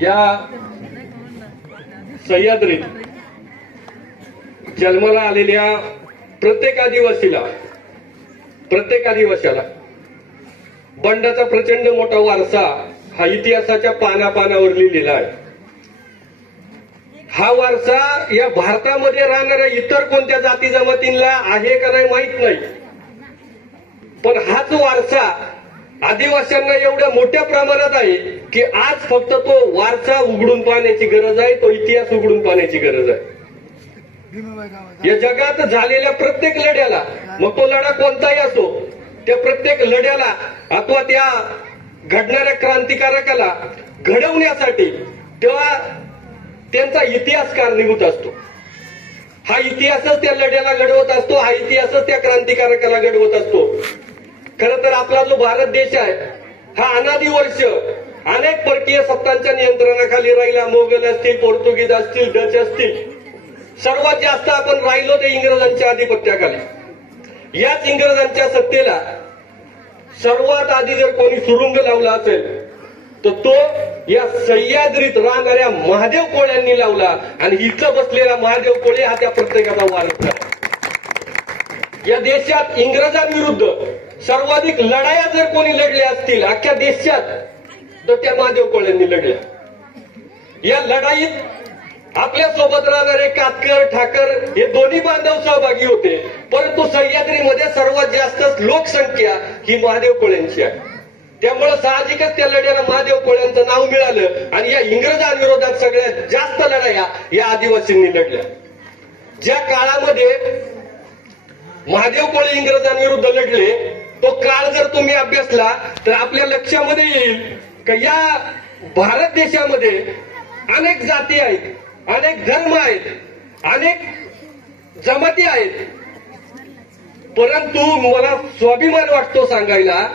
या सह्याद्रीत जन्माला आलेल्या प्रत्येक आदिवासीला बंडाचा प्रचंड मोठा वारसा हा इतिहासाच्या पानापानावर लिहिलेला आहे. हा वारसा या भारतामध्ये राहणाऱ्या इतर कोणत्या जाती जमातींना आहे का नाही माहित नाही, पण हाच वारसा आदिवासींना एवढ्या मोठ्या प्रमाणात आहे की आज फक्त तो वारसा उघडून पाहण्याची गरज आहे, तो इतिहास उघडून पाहण्याची गरज आहे. या जगात झालेल्या प्रत्येक लढ्याला, मग तो लढा कोणताही असो, त्या प्रत्येक लढ्याला अथवा त्या घडणाऱ्या क्रांतिकारकाला घडवण्यासाठी तेव्हा त्यांचा इतिहास कारणीभूत असतो. हा इतिहासच त्या लढ्याला घडवत असतो, हा इतिहासच त्या क्रांतिकारकाला घडवत असतो. खरं तर आपला जो भारत देश आहे हा अनादी वर्ष अनेक परकीय सत्तांच्या नियंत्रणाखाली राहिला. मोगल असतील, पोर्तुगीज असतील, डच असतील, सर्वात जास्त आपण राहिलो ते इंग्रजांच्या आधिपत्याखाली. याच इंग्रजांच्या सत्तेला सर्वात आधी जर कोणी सुरुंग लावला असेल तर तो या सह्याद्रीत राहणाऱ्या महादेव कोळ्यांनी लावला. आणि इथं बसलेला महादेव कोळे हा त्या प्रत्येकाचा वारस आहे. या देशात इंग्रजांविरुद्ध सर्वाधिक लढाया जर कोणी लढल्या असतील अख्ख्या देशात तर त्या महादेव कोळ्यांनी लढल्या. या लढाईत आपल्या सोबत राहणारे कातकर, ठाकर हे दोन्ही बांधव सहभागी होते, परंतु सह्याद्रीमध्ये सर्वात जास्त लोकसंख्या ही महादेव कोळ्यांची आहे. त्यामुळे साहजिकच त्या लढ्याला महादेव कोळ्यांचं नाव मिळालं. आणि या इंग्रजांविरोधात सगळ्यात जास्त लढाया या आदिवासींनी लढल्या. ज्या काळामध्ये महादेव कोळे इंग्रजांविरुद्ध लढले तो काळ जर तुम्ही अभ्यासला तर आपल्या लक्षामध्ये येईल की या भारत देशामध्ये अनेक जाती आहेत, अनेक धर्म आहेत, अनेक जमाती आहेत, परंतु मला स्वाभिमान वाटतो सांगायला,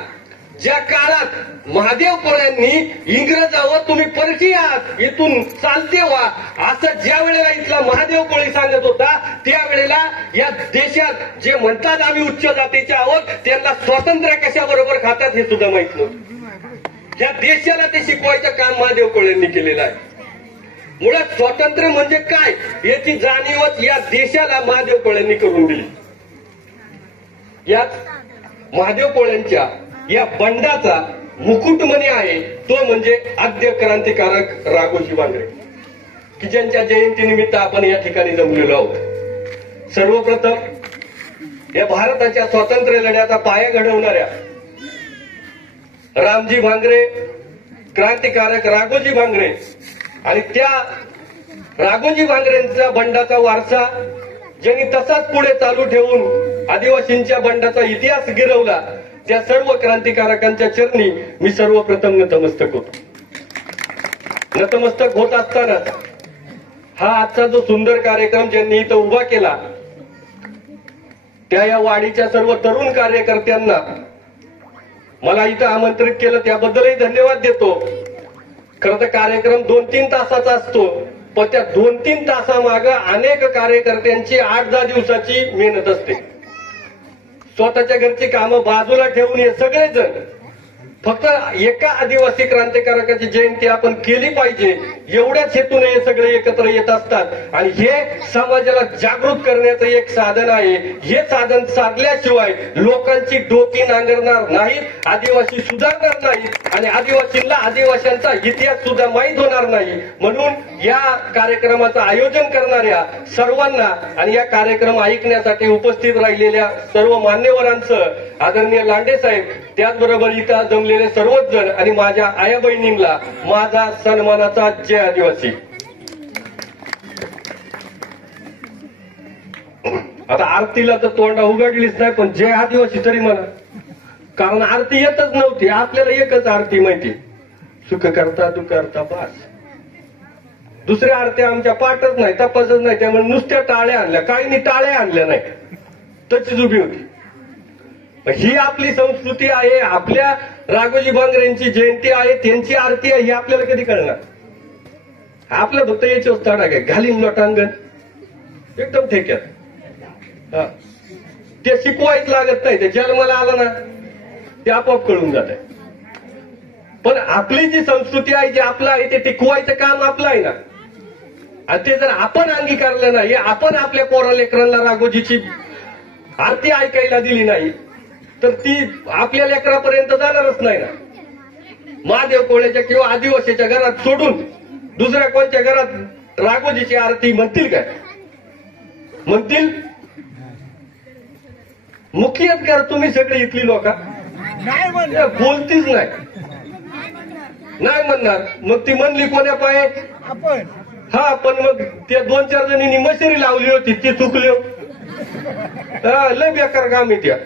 ज्या काळात महादेव कोळ्यांनी इंग्रजावर तुम्ही परकीय आहात, इथून चालते व्हा असं ज्या वेळेला इथला महादेव कोळी सांगत होता त्यावेळेला या देशात जे म्हणतात आम्ही उच्च जातीचे आहोत त्यांना स्वातंत्र्य कशाबरोबर खातात हे सुद्धा माहित नव्हतं. या देशाला ते शिकवायचं काम महादेव कोळ्यांनी केलेलं आहे. मुळात स्वातंत्र्य म्हणजे काय याची जाणीवच या देशाला महादेव कोळ्यांनी करून दिली. यात महादेव कोळ्यांच्या या बंडाचा मुकुटमणी आहे तो म्हणजे आद्य क्रांतिकारक राघोजी भांगरे, की ज्यांच्या जयंतीनिमित्त आपण या ठिकाणी जमलेलो आहोत. सर्वप्रथम या भारताच्या स्वातंत्र्य लढ्याचा पाया घडवणाऱ्या रामजी भांगरे, क्रांतिकारक राघोजी भांगरे आणि त्या राघोजी भांगरेंचा बंडाचा वारसा ज्यांनी तसाच पुढे चालू ठेवून आदिवासींच्या बंडाचा इतिहास गिरवला त्या सर्व क्रांतिकारकांच्या चरणी मी सर्वप्रथम नतमस्तक होतो. नतमस्तक होत असताना हा आजचा जो सुंदर कार्यक्रम ज्यांनी इथं उभा केला त्या या वाडीच्या सर्व तरुण कार्यकर्त्यांना मला इथं आमंत्रित केलं त्याबद्दलही धन्यवाद देतो. खरं तर कार्यक्रम 2-3 तासाचा असतो, पण त्या 2-3 तासामागे अनेक कार्यकर्त्यांची 8-10 दिवसाची मेहनत असते. स्वतःच्या घरची कामं बाजूला ठेवून हे सगळेजण फक्त एका आदिवासी क्रांतिकारकाची जयंती आपण केली पाहिजे एवढ्याच हेतूने हे सगळे एकत्र येत असतात. आणि हे समाजाला जागृत करण्याचं एक साधन आहे. हे साधन साधल्याशिवाय लोकांची डोकी नांगरणार नाहीत, आदिवासी सुधारणार नाहीत आणि आदिवासींना आदिवासींचा इतिहास सुद्धा माहीत होणार नाही. म्हणून या कार्यक्रमाचं आयोजन करणाऱ्या सर्वांना आणि या कार्यक्रम ऐकण्यासाठी उपस्थित राहिलेल्या सर्व मान्यवरांचं, आदरणीय लांडे साहेब, त्याचबरोबर इथं जमलेले सर्वच जण आणि माझ्या आया बहिणींना माझा सन्मानाचा जय आदिवासी. आता आरतीला तर तोंडा उघडलीच नाही, पण जय आदिवासी तरी म्हणा, कारण आरती येतच नव्हती. आपल्याला एकच आरती माहिती, सुख करता दुःख करता बास. दुसऱ्या आरत्या आमच्या पाठच नाही, तपासच नाही. त्यामुळे नुसत्या टाळ्या आणल्या, काहींनी टाळ्या आणल्या नाही, तशीच उभी होती. ही आपली संस्कृती आहे. आपल्या राघोजी भांगरेंची जयंती आहे, त्यांची आरती आहे, ही आपल्याला कधी कळणार? आपलं फक्त याच्यावर तडा काय घालीन लोटांगण एकदम ठेक्यात. ते शिकवायच लागत नाही, ते जन्माला आलं ना ते आपोआप कळून जात आहे. पण आपली जी संस्कृती आहे, जे आपलं आहे, ते टिकवायचं काम आपलं आहे ना. आणि ते जर आपण अंगीकारलं नाही, आपण आपल्या पोरा लेकरांना राघोजीची आरती ऐकायला दिली नाही, तर ती आपल्या लेकरापर्यंत जाणारच नाही ना. महादेव कोळ्याच्या किंवा आदिवासीच्या घरात सोडून दुसऱ्या कोणत्या घरात राघोजीची आरती म्हणतील काय? म्हणतील? मुखियतकार तुम्ही सगळे इथली लोक बोलतीच नाही, नाही म्हणणार. मग ती म्हणली कोण्या पाय? हा, पण मग त्या 2-4 जणींनी मशेरी लावली होती, ती चुकले. लय बेकार काम आहे त्या.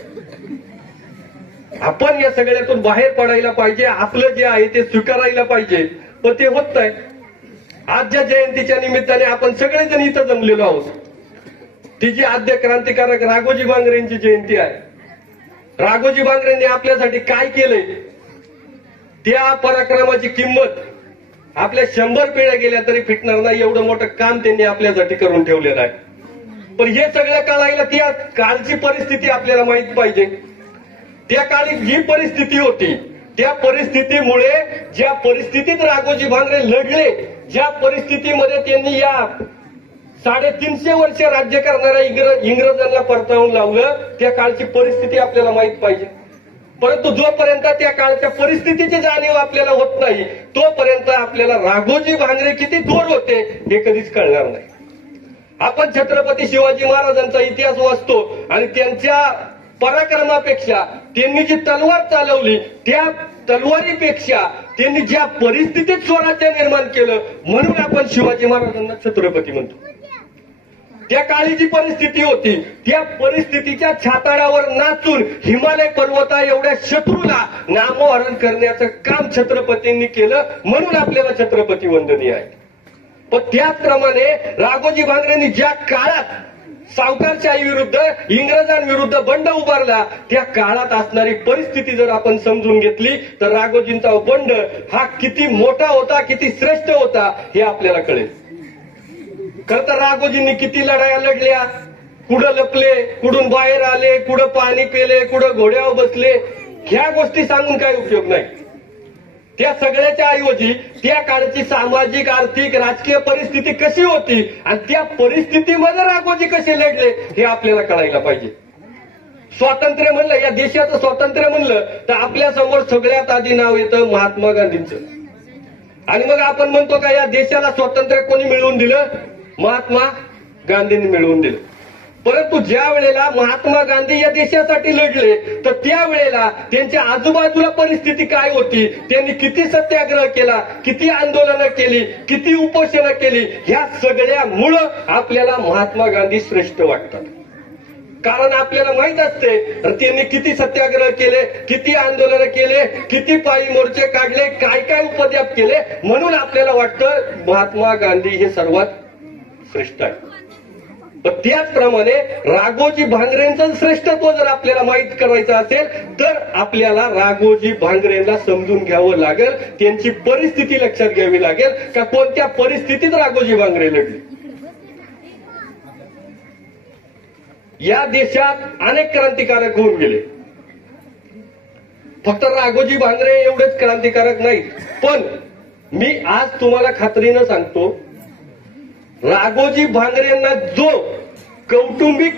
आपण या सगळ्यातून बाहेर पडायला पाहिजे, आपलं जे आहे ते स्वीकारायला पाहिजे, पण ते होत नाही. आजच्या जयंतीच्या निमित्ताने आपण सगळेजण इथं जमलेलो आहोत. ती जी आद्य क्रांतिकारक राघोजी भांगरेंची जयंती आहे. राघोजी भांगरेंनी आपल्यासाठी काय केलंय, त्या पराक्रमाची किंमत आपल्या 100 पिढ्या गेल्या तरी फिटणार नाही, एवढं मोठं काम त्यांनी आपल्यासाठी करून ठेवलेलं आहे. पण हे सगळं कळायला त्या काळची परिस्थिती आपल्याला माहित पाहिजे. त्या काळी जी परिस्थिती होती, त्या परिस्थितीमुळे, ज्या परिस्थितीत राघोजी भांगरे लढले, ज्या परिस्थितीमध्ये त्यांनी या 350 वर्ष राज्य करणाऱ्या इंग्रजांना परतावून लावलं, त्या काळची परिस्थिती आपल्याला माहित पाहिजे. परंतु जोपर्यंत त्या काळच्या परिस्थितीची जाणीव आपल्याला होत नाही, तोपर्यंत आपल्याला राघोजी भांगरे किती थोर होते हे कधीच कळणार नाही. आपण छत्रपती शिवाजी महाराजांचा इतिहास वाचतो आणि त्यांच्या पराक्रमापेक्षा त्यांनी जी तलवार चालवली, त्या तलवारीपेक्षा त्यांनी ज्या परिस्थितीत स्वराज्य निर्माण केलं, म्हणून आपण शिवाजी महाराजांना छत्रपती म्हणतो. त्या काळी जी परिस्थिती होती, त्या परिस्थितीच्या छाताडावर नाचून हिमालय पर्वता एवढ्या शत्रूला नामोहरण करण्याचं काम छत्रपतींनी केलं, म्हणून आपल्याला छत्रपती वंदनीय आहे. पण त्याचप्रमाणे राघोजी भांगरेंनी ज्या काळात सावकारशाही विरुद्ध, इंग्रजांविरुद्ध बंड उभारला, त्या काळात असणारी परिस्थिती जर आपण समजून घेतली तर राघोजींचा बंड हा किती मोठा होता, किती श्रेष्ठ होता हे आपल्याला कळेल. खरं तर राघोजींनी किती लढाया लढल्या, कुठं लपले, कुठून बाहेर आले, कुठं पाणी पेले, कुठं घोड्यावर बसले, ह्या गोष्टी सांगून काही उपयोग नाही. त्या सगळ्याच्या ऐवजी त्या काळची सामाजिक, आर्थिक, राजकीय परिस्थिती कशी होती आणि त्या परिस्थितीमध्ये राघोजी कसे लढले हे आपल्याला कळायला पाहिजे. स्वातंत्र्य म्हणलं, या देशाचं स्वातंत्र्य म्हणलं तर आपल्या समोर सगळ्यात आधी नाव येतं महात्मा गांधींचं. आणि मग आपण म्हणतो का या देशाला स्वातंत्र्य कोणी मिळवून दिलं? महात्मा गांधींनी मिळवून दिलं. परंतु ज्या वेळेला महात्मा गांधी या देशासाठी लढले, तर त्यावेळेला त्यांच्या आजूबाजूला परिस्थिती काय होती, त्यांनी किती सत्याग्रह केला, किती आंदोलनं केली, किती उपोषणं केली, ह्या सगळ्यामुळं आपल्याला महात्मा गांधी श्रेष्ठ वाटतात. कारण आपल्याला माहित असते त्यांनी किती सत्याग्रह केले, किती आंदोलनं केले, किती पायी मोर्चे काढले, काय काय उपद्व्याप केले, म्हणून आपल्याला वाटतं महात्मा गांधी हे सर्वात श्रेष्ठ आहे. पण त्याचप्रमाणे राघोजी भांगरेंचं श्रेष्ठत्व जर आपल्याला माहीत करायचं असेल तर आपल्याला राघोजी भांगरेंना समजून घ्यावं लागेल, त्यांची परिस्थिती लक्षात घ्यावी लागेल का कोणत्या परिस्थितीत राघोजी भांगरे लढले. या देशात अनेक क्रांतिकारक होऊन गेले, फक्त राघोजी भांगरे एवढेच क्रांतिकारक नाहीत. पण मी आज तुम्हाला खात्रीनं सांगतो, राघोजी भांगरेंना जो कौटुंबिक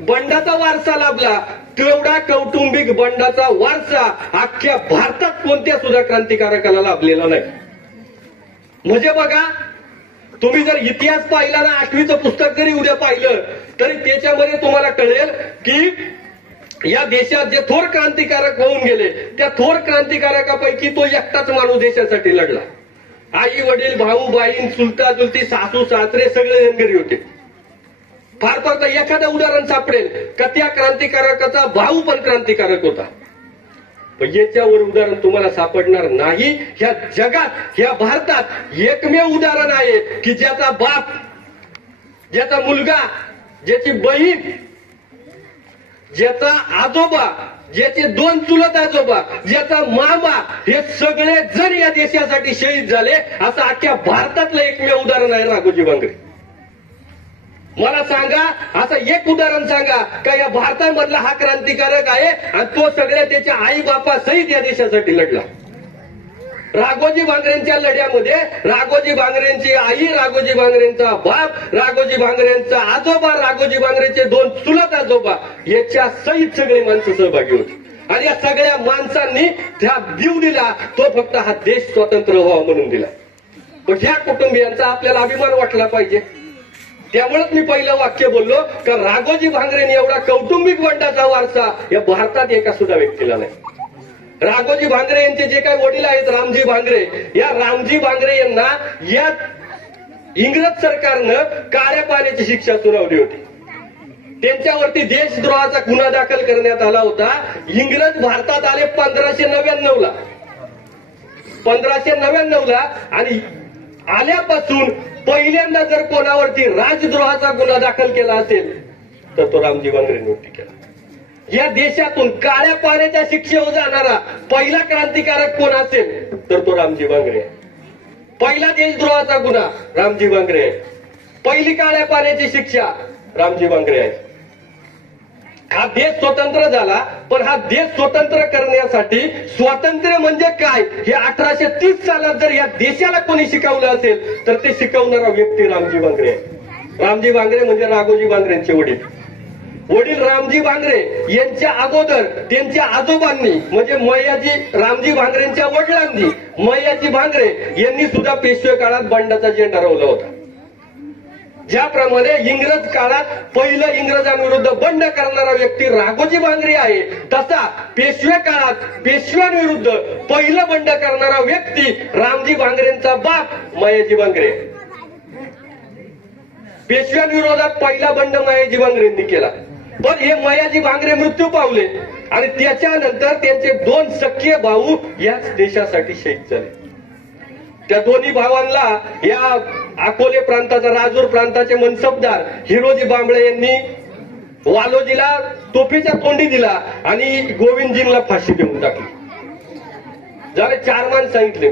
बंडाचा वारसा लाभला, तेवढा कौटुंबिक बंडाचा वारसा अख्ख्या भारतात कोणत्या सुद्धा क्रांतिकारकाला लाभलेला नाही. म्हणजे बघा, तुम्ही जर इतिहास पाहिला ना, 8वीचं पुस्तक जरी उद्या पाहिलं तरी त्याच्यामध्ये तुम्हाला कळेल की या देशात जे थोर क्रांतिकारक होऊन गेले, त्या थोर क्रांतिकारकापैकी तो एकटाच माणूस देशासाठी लढला. आई वडील, भाऊ बहीण, चुलता चुलती, सासू सासरे सगळे घरी होते. फार फार तर एखादं उदाहरण सापडेल का त्या क्रांतिकारकाचा भाऊ पण क्रांतिकारक होता, पण याच्यावर उदाहरण तुम्हाला सापडणार नाही. ह्या जगात, ह्या भारतात एकमेव उदाहरण आहे की ज्याचा बाप, ज्याचा मुलगा, ज्याची बहीण, ज्याचा आजोबा, ज्याचे 2 चुलत आजोबा, ज्याचा मामा, हे सगळे जण या देशासाठी शहीद झाले, असं अख्ख्या भारतातलं एकमेव उदाहरण आहे राघोजी भांगरे. मला सांगा, असं एक उदाहरण सांगा का या भारतामधला हा क्रांतिकारक आहे आणि तो सगळ्या त्याच्या आई बापा सहित या देशासाठी लढला. राघोजी भांगरेंच्या लढ्यामध्ये राघोजी भांगरेंची आई, राघोजी भांगरेंचा बाप, राघोजी भांगरेंचा आजोबा, राघोजी भांगरेंचे 2 चुलत आजोबा याच्या सहित सगळी माणसं सहभागी होती. आणि या सगळ्या माणसांनी त्या जीव दिला, तो फक्त हा देश स्वतंत्र व्हावा म्हणून दिला. पण ह्या कुटुंबियांचा आपल्याला अभिमान वाटला पाहिजे. त्यामुळेच मी पहिलं वाक्य बोललो का राघोजी भांगरेंनी एवढा कौटुंबिक बंडाचा वारसा या भारतात एका सुद्धा व्यक्तीला नाही. राघोजी भांगरे यांचे जे काही वडील आहेत रामजी भांगरे, या रामजी भांगरे यांना या इंग्रज सरकारनं काळ्या पाण्याची शिक्षा सुनावली होती. त्यांच्यावरती देशद्रोहाचा गुन्हा दाखल करण्यात आला होता. इंग्रज भारतात आले 1599ला आणि आल्यापासून पहिल्यांदा जर कोणावरती राजद्रोहाचा गुन्हा दाखल केला असेल तर तो रामजी भांगरेंवरती केला. या देशातून काळ्या पाण्याच्या शिक्षेवर जाणारा पहिला क्रांतिकारक कोण असेल तर तो रामजी भांगरे आहे. पहिला देशद्रोहाचा गुन्हा रामजी भांगरे आहे. पहिली काळ्या पाण्याची शिक्षा रामजी भांगरे आहे. हा देश स्वतंत्र झाला, पण हा देश स्वतंत्र करण्यासाठी स्वातंत्र्य म्हणजे काय हे 1830 सालात जर या देशाला कोणी शिकवलं असेल तर ते शिकवणारा व्यक्ती रामजी भांगरे आहे. रामजी भांगरे म्हणजे राघोजी भांगरेंचे वडील. वडील रामजी भांगरे यांच्या अगोदर त्यांच्या आजोबांनी म्हणजे मयाजी रामजी भांगरेंच्या वडिलांनी मयाजी भांगरे यांनी सुद्धा पेशवे काळात बंडाचा झेंडा रोवला होता. ज्याप्रमाणे इंग्रज काळात पहिलं इंग्रजांविरुद्ध बंड करणारा व्यक्ती राघोजी भांगरे आहे, तसा पेशवे काळात पेशव्यांविरुद्ध पहिलं बंड करणारा व्यक्ती रामजी भांगरेंचा बाप मयाजी भांगरे. पेशव्यांविरोधात पहिला बंड मयाजी भांगरेंनी केला, पण हे मयाजी भांगरे मृत्यू पावले आणि त्याच्यानंतर त्यांचे 2 सख्खे भाऊ याच देशासाठी शहीद झाले. त्या दोन्ही भावांना या अकोले प्रांताचा राजूर प्रांताचे मनसबदार हिरोजी बांबळे यांनी वालोजीला तोफीच्या तोंडी दिला आणि गोविंदजींना फाशी देऊन टाकली. झाले 4 मान सांगितले.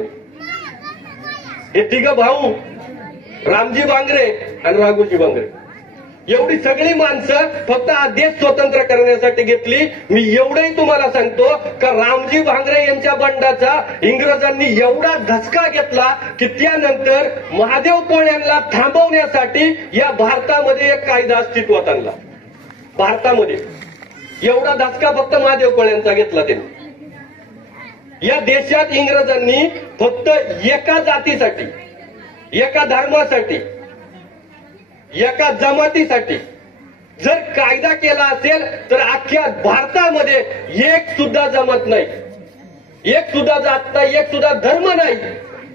हे 3 भाऊ रामजी भांगरे आणि राघोजी भांगरे एवढी सगळी माणसं फक्त हा देश स्वतंत्र करण्यासाठी घेतली. मी एवढंही तुम्हाला सांगतो का रामजी भांगरे यांच्या बंडाचा इंग्रजांनी एवढा धसका घेतला की त्यानंतर महादेव कोळ्यांना थांबवण्यासाठी या भारतामध्ये एक कायदा अस्तित्वात आणला. भारतामध्ये एवढा धसका फक्त महादेव कोळ्यांचा घेतला त्यांनी. या देशात इंग्रजांनी फक्त एका जातीसाठी, एका धर्मासाठी, एका जमातीसाठी जर कायदा केला असेल तर अख्ख्या भारतामध्ये एक सुद्धा जमात नाही, एक सुद्धा जात नाही, एक सुद्धा धर्म नाही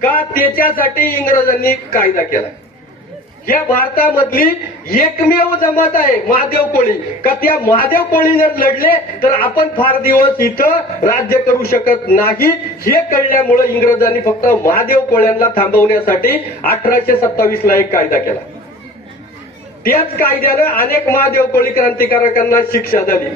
का त्याच्यासाठी इंग्रजांनी कायदा केला. या भारतामधली एकमेव जमात आहे महादेव कोळी. का त्या महादेव कोळी जर लढले तर आपण फार दिवस इथं राज्य करू शकत नाही. हे कळल्यामुळे इंग्रजांनी फक्त महादेव कोळ्यांना थांबवण्यासाठी 1827ला एक कायदा केला. त्याच कायद्यानं अनेक महादेव कोळी क्रांतिकारकांना शिक्षा झाली.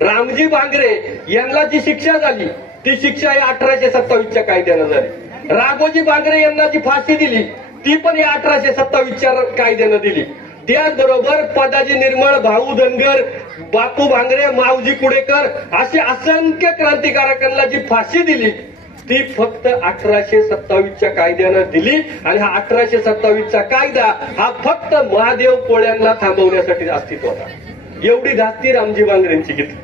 रामजी भांगरे यांना जी शिक्षा झाली ती शिक्षा या 1827च्या कायद्यानं झाली. राघोजी भांगरे यांना जी फाशी दिली ती पण या 1827च्या कायद्यानं दिली. त्याचबरोबर पदाजी निर्मळ, भाऊ धनगर, बापू भांगरे, मावजी कुडेकर असे असंख्य क्रांतिकारकांना जी फाशी दिली ती फक्त 1827च्या कायद्यानं दिली. आणि हा 1827चा कायदा हा फक्त महादेव कोळ्यांना थांबवण्यासाठी अस्तित्वात होता. एवढी धास्ती रामजी भांगरेंची घेतली.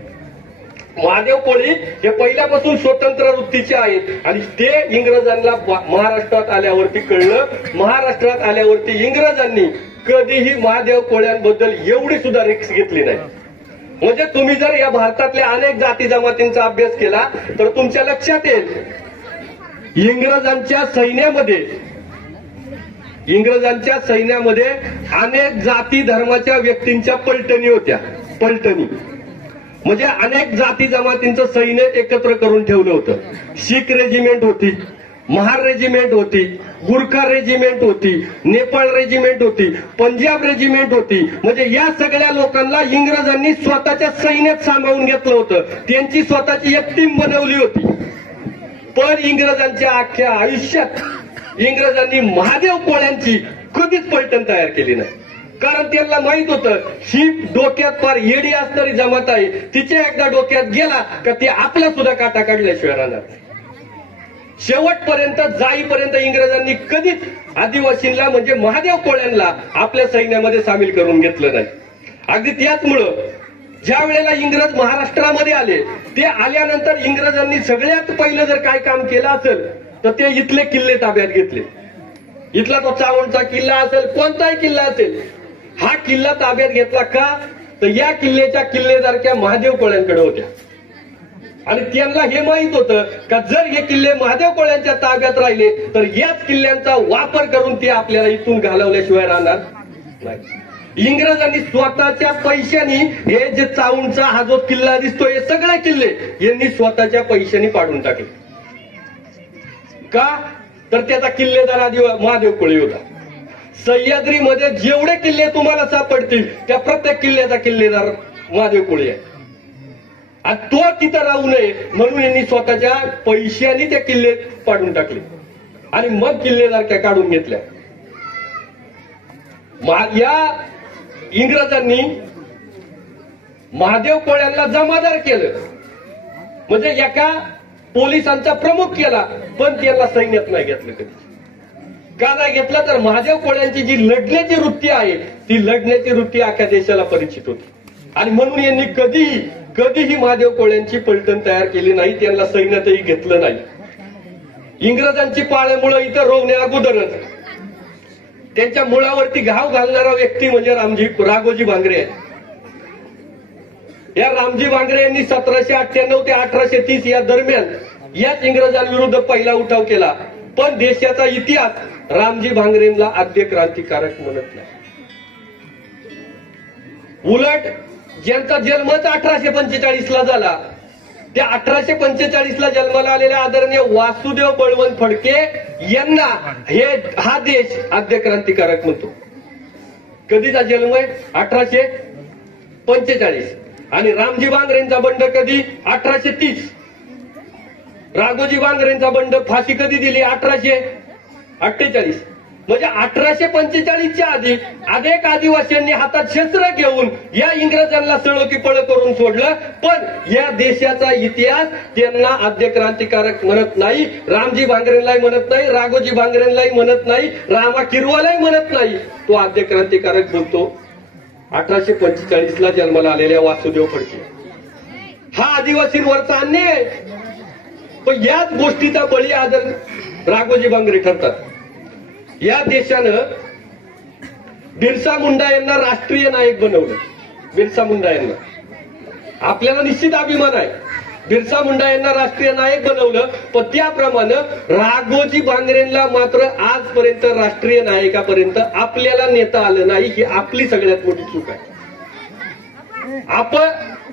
महादेव कोळी हे पहिल्यापासून स्वतंत्र वृत्तीचे आहेत आणि ते इंग्रजांना महाराष्ट्रात आल्यावरती कळलं. महाराष्ट्रात आल्यावरती इंग्रजांनी कधीही महादेव कोळ्यांबद्दल एवढी सुद्धा रिस्क घेतली नाही. म्हणजे तुम्ही जर या भारतातल्या अनेक जाती जमातींचा अभ्यास केला तर तुमच्या लक्षात येईल इंग्रजांच्या सैन्यामध्ये अनेक जाती धर्माच्या व्यक्तींच्या पलटणी होत्या. पलटणी म्हणजे अनेक जाती जमातींचं सैन्य एकत्र करून ठेवलं होतं. शीख रेजिमेंट होती, महार रेजिमेंट होती, गुरखा रेजिमेंट होती, नेपाळ रेजिमेंट होती, पंजाब रेजिमेंट होती. म्हणजे या सगळ्या लोकांना इंग्रजांनी स्वतःच्या सैन्यात सामावून घेतलं होतं. त्यांची स्वतःची एक टीम बनवली होती. पण इंग्रजांच्या अख्ख्या आयुष्यात इंग्रजांनी महादेव कोळ्यांची कधीच पलटण तयार केली नाही. कारण त्यांना माहित होतं ही डोक्यात फार येडी असणारी जमात आहे, तिच्या एकदा डोक्यात गेला का ते आपला सुद्धा काटा काढल्याशिवाय राहणार नाही. शेवटपर्यंत जाईपर्यंत इंग्रजांनी कधीच आदिवासींना म्हणजे महादेव कोळ्यांना आपल्या सैन्यामध्ये सामील करून घेतलं नाही. अगदी त्याचमुळं ज्या वेळेला इंग्रज महाराष्ट्रामध्ये आले, ते आल्यानंतर इंग्रजांनी सगळ्यात पहिलं जर काय काम केलं असेल तर ते इथले किल्ले ताब्यात घेतले. इथला तो चावंडचा किल्ला असेल, कोणताही किल्ला असेल, हा किल्ला ताब्यात घेतला का तर या किल्ल्याच्या किल्लेदारक्या महादेव कोळ्यांकडे होत्या. आणि त्यांना हे माहित होतं का जर हे किल्ले महादेव कोळ्यांच्या ताब्यात राहिले तर याच किल्ल्यांचा वापर करून ते आपल्याला इथून घालवल्याशिवाय राहणार नाही. इंग्रजांनी स्वतःच्या पैशांनी हे जे चावंडचा हा जो किल्ला दिसतोय, हे सगळे किल्ले यांनी स्वतःच्या पैशांनी पाडून टाकले. का तर त्याचा किल्लेदार महादेव कोळी होता. सह्याद्रीमध्ये जेवढे किल्ले तुम्हाला सापडतील त्या प्रत्येक किल्ल्याचा किल्लेदार महादेव कोळी आहे. आणि तो तिथं राहू नये म्हणून यांनी स्वतःच्या पैशांनी ते किल्ले पाडून टाकले आणि मग किल्लेदारक्या काढून घेतल्या. या इंग्रजांनी महादेव कोळ्यांना जमादार केलं, म्हणजे एका पोलिसांचा प्रमुख केला, पण त्याला सैन्यात नाही घेतलं. कधी का नाही घेतलं तर महादेव कोळ्यांची जी लढण्याची वृत्ती आहे ती लढण्याची वृत्ती अख्ख्या देशाला परिचित होती. आणि म्हणून यांनी कधीही महादेव कोळ्यांची पलटण तयार केली नाही, त्यांना सैन्यातही घेतलं नाही. इंग्रजांची पाळेमुळं इथं रोवण्या अगोदरच त्यांच्या मुळावरती घाव घालणारा व्यक्ती म्हणजे राघोजी भांगरे आहे. या रामजी भांगरे यांनी 1798 ते 1830 या दरम्यान याच इंग्रजांविरुद्ध पहिला उठाव केला. पण देशाचा इतिहास रामजी भांगरेंना आद्य क्रांतिकारक म्हणत नाही. उलट ज्यांचा जन्मच 1845 ला झाला, त्या 1845 ला जन्माला आलेल्या आदरणीय वासुदेव बळवंत फडके यांना हा देश आद्य क्रांतिकारक म्हणतो. कधीचा जन्म आहे? 1845. आणि रामजी भांगरेंचा बंड कधी? 1830. राघोजी भांगरेंचा बंड फाशी कधी दिली? 1848. म्हणजे 1845च्या आधी अनेक आदिवासींनी हातात शस्त्र घेऊन या इंग्रजांना सळो पळ करून सोडलं. पण या देशाचा इतिहास त्यांना आद्य क्रांतिकारक म्हणत नाही, रामजी भांगरेंनाही म्हणत नाही, राघोजी भांगरेंनाही म्हणत नाही, रामा किरवालाही म्हणत नाही. तो आद्य क्रांतिकारक बोलतो 1845 ला जन्माला आलेल्या वासुदेव फडके. हा आदिवासींवरचा अन्याय आहे. पण याच गोष्टीचा बळी आदर राघोजी भांगरे ठरतात. या देशानं बिरसा मुंडा यांना राष्ट्रीय नायक बनवलं. बिरसा मुंडा यांना आपल्याला निश्चित अभिमान आहे. बिरसा मुंडा यांना राष्ट्रीय नायक बनवलं, पण त्याप्रमाणे राघोजी भांगरेंना मात्र आजपर्यंत राष्ट्रीय नायकापर्यंत आपल्याला नेता आलं नाही. ही आपली सगळ्यात मोठी चूक आहे.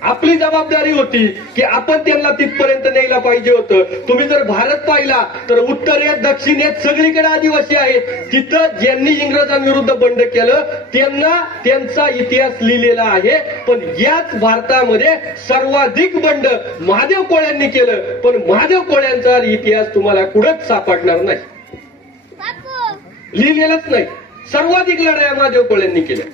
आपली जबाबदारी होती की आपण त्यांना तिथपर्यंत न्यायला पाहिजे होतं. तुम्ही जर भारत पाहिला तर उत्तरेत दक्षिणेत सगळीकडे आदिवासी आहेत. तिथं ज्यांनी इंग्रजांविरुद्ध बंड केलं त्यांना त्यांचा इतिहास लिहिलेला आहे. पण याच भारतामध्ये सर्वाधिक बंड महादेव कोळ्यांनी केलं, पण महादेव कोळ्यांचा इतिहास तुम्हाला कुठंच सापडणार नाही, लिहिलेलाच नाही. सर्वाधिक लढाया महादेव कोळ्यांनी केल्या.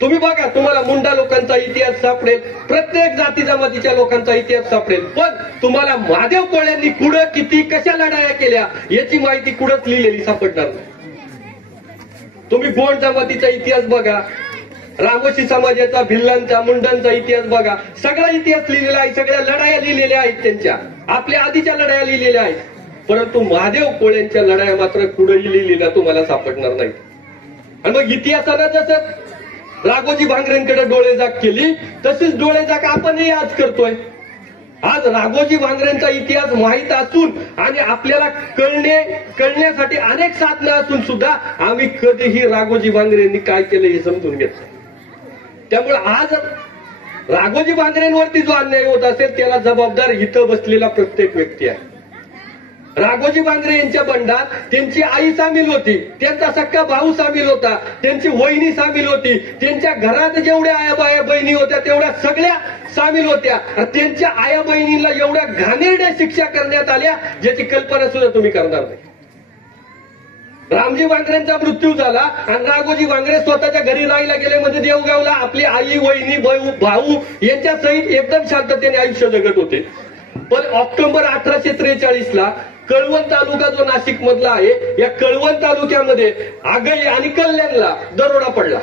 तुम्ही बघा, तुम्हाला मुंडा लोकांचा इतिहास सापडेल, प्रत्येक जाती जमातीच्या लोकांचा इतिहास सापडेल, पण तुम्हाला महादेव कोळ्यांनी कुठं किती कशा लढाया केल्या याची माहिती कुठंच लिहिलेली सापडणार नाही. तुम्ही गोंड जमातीचा इतिहास बघा, रामोशी समाजाचा, भिल्लांचा, मुंडांचा इतिहास बघा, सगळा इतिहास लिहिलेला आहे, सगळ्या लढाया लिहिलेल्या आहेत, त्यांच्या आपल्या आधीच्या लढाया लिहिलेल्या आहेत. परंतु महादेव कोळ्यांच्या लढाया मात्र कुठेही लिहिलेल्या तुम्हाला सापडणार नाही. आणि मग इतिहासानं जसं राघोजी भांगरेंकडे डोळेझाक केली तशीच डोळेझाक आपणही आज करतोय. आज राघोजी भांगरेंचा इतिहास माहीत असून आणि आपल्याला कळण्यासाठी अनेक साधनं असून सुद्धा आम्ही कधीही राघोजी भांगरेंनी काय केलं हे समजून घेतलं. त्यामुळे आज राघोजी भांगरेंवरती जो अन्याय होत असेल त्याला जबाबदार इथं बसलेला प्रत्येक व्यक्ती आहे. राघोजी भांगरे यांच्या बंडात त्यांची आई सामील होती, त्यांचा सख्खा भाऊ सामील होता, त्यांची वहिनी सामील होती, त्यांच्या घरात जेवढ्या आया बहिणी होत्या तेवढ्या सगळ्या सामील होत्या. त्यांच्या आया बहिणीला एवढ्या घाणेरड्या शिक्षा करण्यात आल्या ज्याची कल्पना सुद्धा तुम्ही करणार नाही. रामजी भांगरेंचा मृत्यू झाला आणि राघोजी भांगरे स्वतःच्या घरी राहायला गेले, म्हणजे देवगावला आपली आई, वहिनी, भाऊ यांच्या सहित एकदम शांततेने आयुष्य जगत होते. पण ऑक्टोबर 1843 ला कळवण तालुका जो नाशिक मधला आहे, या कळवण तालुक्यामध्ये आगळी आणि कल्याणला दरोडा पडला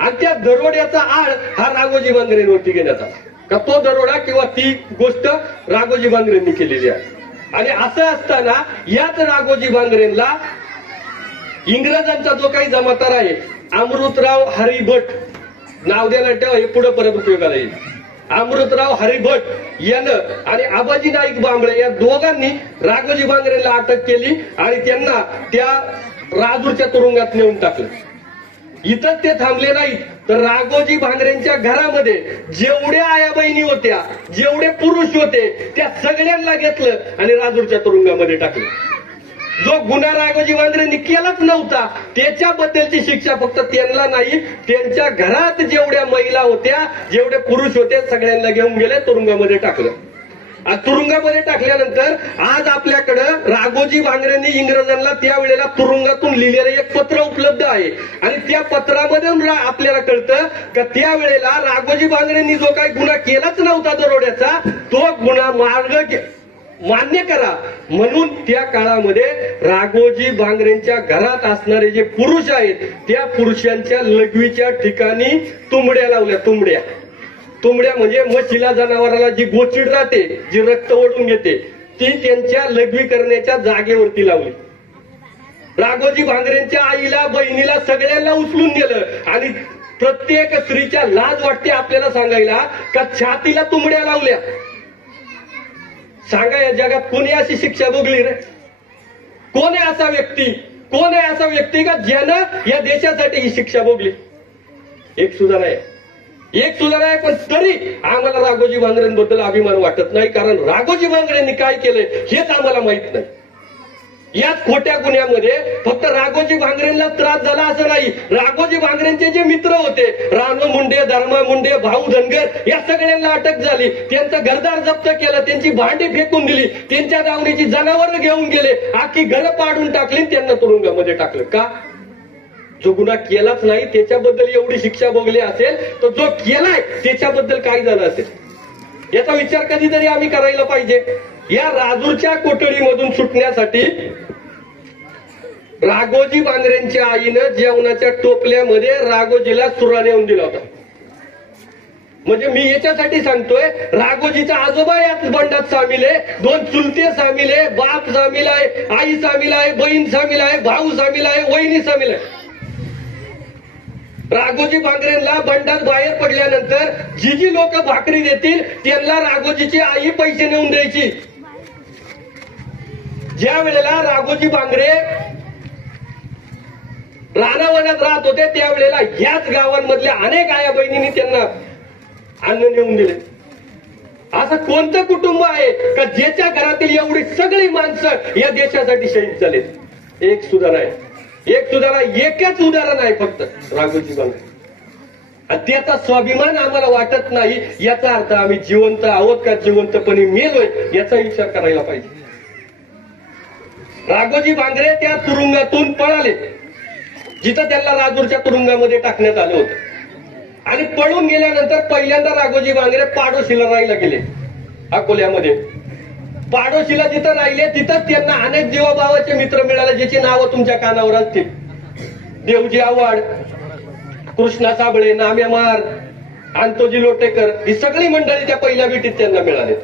आणि त्या दरोड्याचा आळ हा राघोजी बांगरेंवरती घेण्यात आला. का तो दरोडा किंवा ती गोष्ट राघोजी बांगरेंनी केलेली आहे. आणि असं असताना याच राघोजी बांगरेंना इंग्रजांचा जो काही जमादार आहे अमृतराव हरिभट, नाव द्यायला ठेवा, हे पुढे परत उपयोगाला येईल. अमृतराव हरिभट यानं आणि आबाजी नाईक बांबळे या दोघांनी राघोजी बांगरेंना अटक केली आणि त्यांना त्या राजूरच्या तुरुंगात नेऊन टाकलं. इथंच ते थांबले नाहीत, तर राघोजी बांगरेंच्या घरामध्ये जेवढ्या आया बहिणी होत्या, जेवढे पुरुष होते, त्या सगळ्यांना घेतलं आणि राजूरच्या तुरुंगामध्ये टाकलं. जो गुन्हा राघोजी बांगरेंनी केलाच नव्हता त्याच्याबद्दलची शिक्षा फक्त त्यांना नाही, त्यांच्या घरात जेवढ्या महिला होत्या, जेवढे पुरुष होते, सगळ्यांना घेऊन गेले, तुरुंगामध्ये टाकलं. आणि तुरुंगामध्ये टाकल्यानंतर आज आपल्याकडं राघोजी बांगरेंनी इंग्रजांना त्यावेळेला तुरुंगातून लिहिलेलं एक पत्र उपलब्ध आहे आणि त्या पत्रामधून आपल्याला कळतं का त्यावेळेला राघोजी बांगरेंनी जो काही गुन्हा केलाच नव्हता दरोड्याचा, तो गुन्हा मान्य करा म्हणून त्या काळामध्ये राघोजी बांगरेंच्या घरात असणारे जे पुरुष आहेत त्या पुरुषांच्या लघवीच्या ठिकाणी तुंबड्या लावल्या. तुंबड्या म्हणजे म्हशीला, जनावराला जी गोचिड राहते, जी रक्त ओढून घेते, ती त्यांच्या लघवी करण्याच्या जागेवरती लावली. राघोजी बांगरेंच्या आईला, बहिणीला, सगळ्यांना उचलून नेलं आणि प्रत्येक स्त्रीच्या लाज वाटते आपल्याला सांगायला का छातीला तुंबड्या लावल्या. सांगा या जगात कोणी अशी शिक्षा भोगली रे? कोण आहे असा व्यक्ती का ज्यानं या देशासाठी ही शिक्षा भोगली? एक सुद्धा नाही. पण तरी आम्हाला राघोजी बांगरेंबद्दल अभिमान वाटत नाही, कारण राघोजी बांगरेंनी काय केलंय हेच आम्हाला माहित नाही. याच खोट्या गुन्ह्यामध्ये फक्त राघोजी बांगरेंना त्रास झाला असं नाही, राघोजी बांगरेंचे जे मित्र होते, रानू मुंडे, धर्मा मुंडे, भाऊ धनगर, या सगळ्यांना अटक झाली. त्यांचं घरदार जप्त केलं, त्यांची भांडी फेकून दिली, त्यांच्या दावणीची जनावरं घेऊन गेले, आखी घरं पाडून टाकली, त्यांना तुरुंगामध्ये टाकलं. का? जो गुन्हा केलाच नाही त्याच्याबद्दल एवढी शिक्षा भोगली असेल, तर जो केलाय त्याच्याबद्दल काय झालं असेल याचा विचार कधीतरी आम्ही करायला पाहिजे. या राजूरच्या कोठडीमधून सुटण्यासाठी राघोजी बांगरेंच्या आईनं जेवणाच्या टोपल्यामध्ये राघोजीला सुरा नेऊन दिला होता. म्हणजे मी याच्यासाठी सांगतोय, राघोजीचा आजोबा याच बंडात सामील आहे, 2 चुलते सामील आहे, बाप सामील आहे, आई सामील आहे, बहीण सामील आहे, भाऊ सामील आहे, वहिनी सामील आहे. राघोजी बांगरेंना बंडात बाहेर पडल्यानंतर जी लोक भाकरी देतील त्यांना राघोजीची आई पैसे नेऊन द्यायची. ज्या वेळेला राघोजी बांगरे रानावनात राहत होते त्यावेळेला याच गावांमधल्या अनेक आया बहिणींनी त्यांना अन्न नेऊन दिले. असं कोणतं कुटुंब आहे का ज्याच्या घरातील एवढी सगळी माणसं या देशासाठी शहीद झालेत? एक सुद्धा नाही. एकच उदाहरण आहे फक्त राघोजी बांगरे. त्याचा स्वाभिमान आम्हाला वाटत नाही, याचा अर्थ आम्ही जिवंत आहोत का जिवंतपणे मेलोय याचा विचार करायला पाहिजे. राघोजी बांगरे त्या तुरुंगातून पळाले जिथं त्यांना राजूरच्या तुरुंगामध्ये टाकण्यात आलं होतं, आणि पळून गेल्यानंतर पहिल्यांदा राघोजी बांगरे पाडोशीला राहायला गेले. अकोल्यामध्ये पाडोशीला जिथं राहिले तिथंच त्यांना अनेक जीवाभावाचे मित्र मिळाले, ज्याची नावं तुमच्या कानावर असतील. देवजी आव्हाड, कृष्णा साबळे, नाम्या महार, अंतोजी लोटेकर, ही सगळी मंडळी त्या पहिल्या भेटीत त्यांना मिळाले.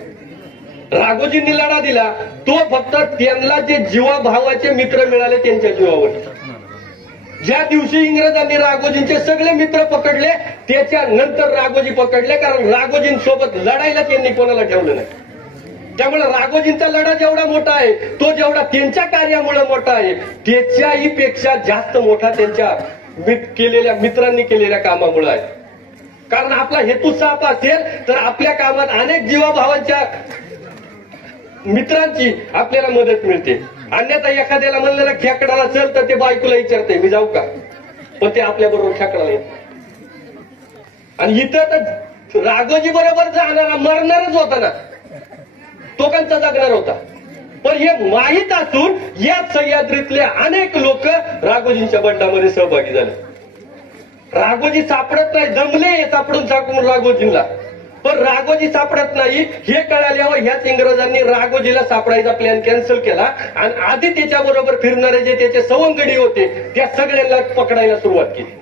राघोजींनी लढा दिला तो फक्त त्यांना जे जीवाभावाचे मित्र मिळाले त्यांच्या जीवावर. ज्या दिवशी इंग्रजांनी राघोजींचे सगळे मित्र पकडले त्याच्यानंतर राघोजी पकडले, कारण राघोजींसोबत लढायला त्यांनी कोणाला ठेवलं नाही. त्यामुळे राघोजींचा लढा जेवढा मोठा आहे तो जेवढा त्यांच्या कार्यामुळे मोठा आहे त्याच्याही पेक्षा जास्त मोठा त्यांच्या मित्रांनी केलेल्या कामामुळे आहे. कारण आपला हेतू साफ असेल तर आपल्या कामात अनेक जीवाभावांच्या मित्रांची आपल्याला मदत मिळते. अन्यथा एखाद्याला म्हणलेला खेकडाला चल तर ते बायकोला विचारते मी जाऊ का, पण ते आपल्या बरोबर खेकडाला येत. आणि इथं तर राघोजी बरोबर जाणारा मरणारच होता ना, तो कंचा जगणार होता. पण हे माहीत असून या सह्याद्रीतले अनेक लोक राघोजींच्या बंडामध्ये सहभागी झाले. राघोजी सापडत नाही, जमले सापडून राघोजींना, पण राघोजी सापडत नाही हे कळाल्यावर ह्याच इंग्रजांनी राघोजीला सापडायचा प्लॅन कॅन्सल केला आणि आधी त्याच्याबरोबर फिरणारे जे त्याचे सवंगडी होते त्या सगळ्यांना पकडायला सुरुवात केली.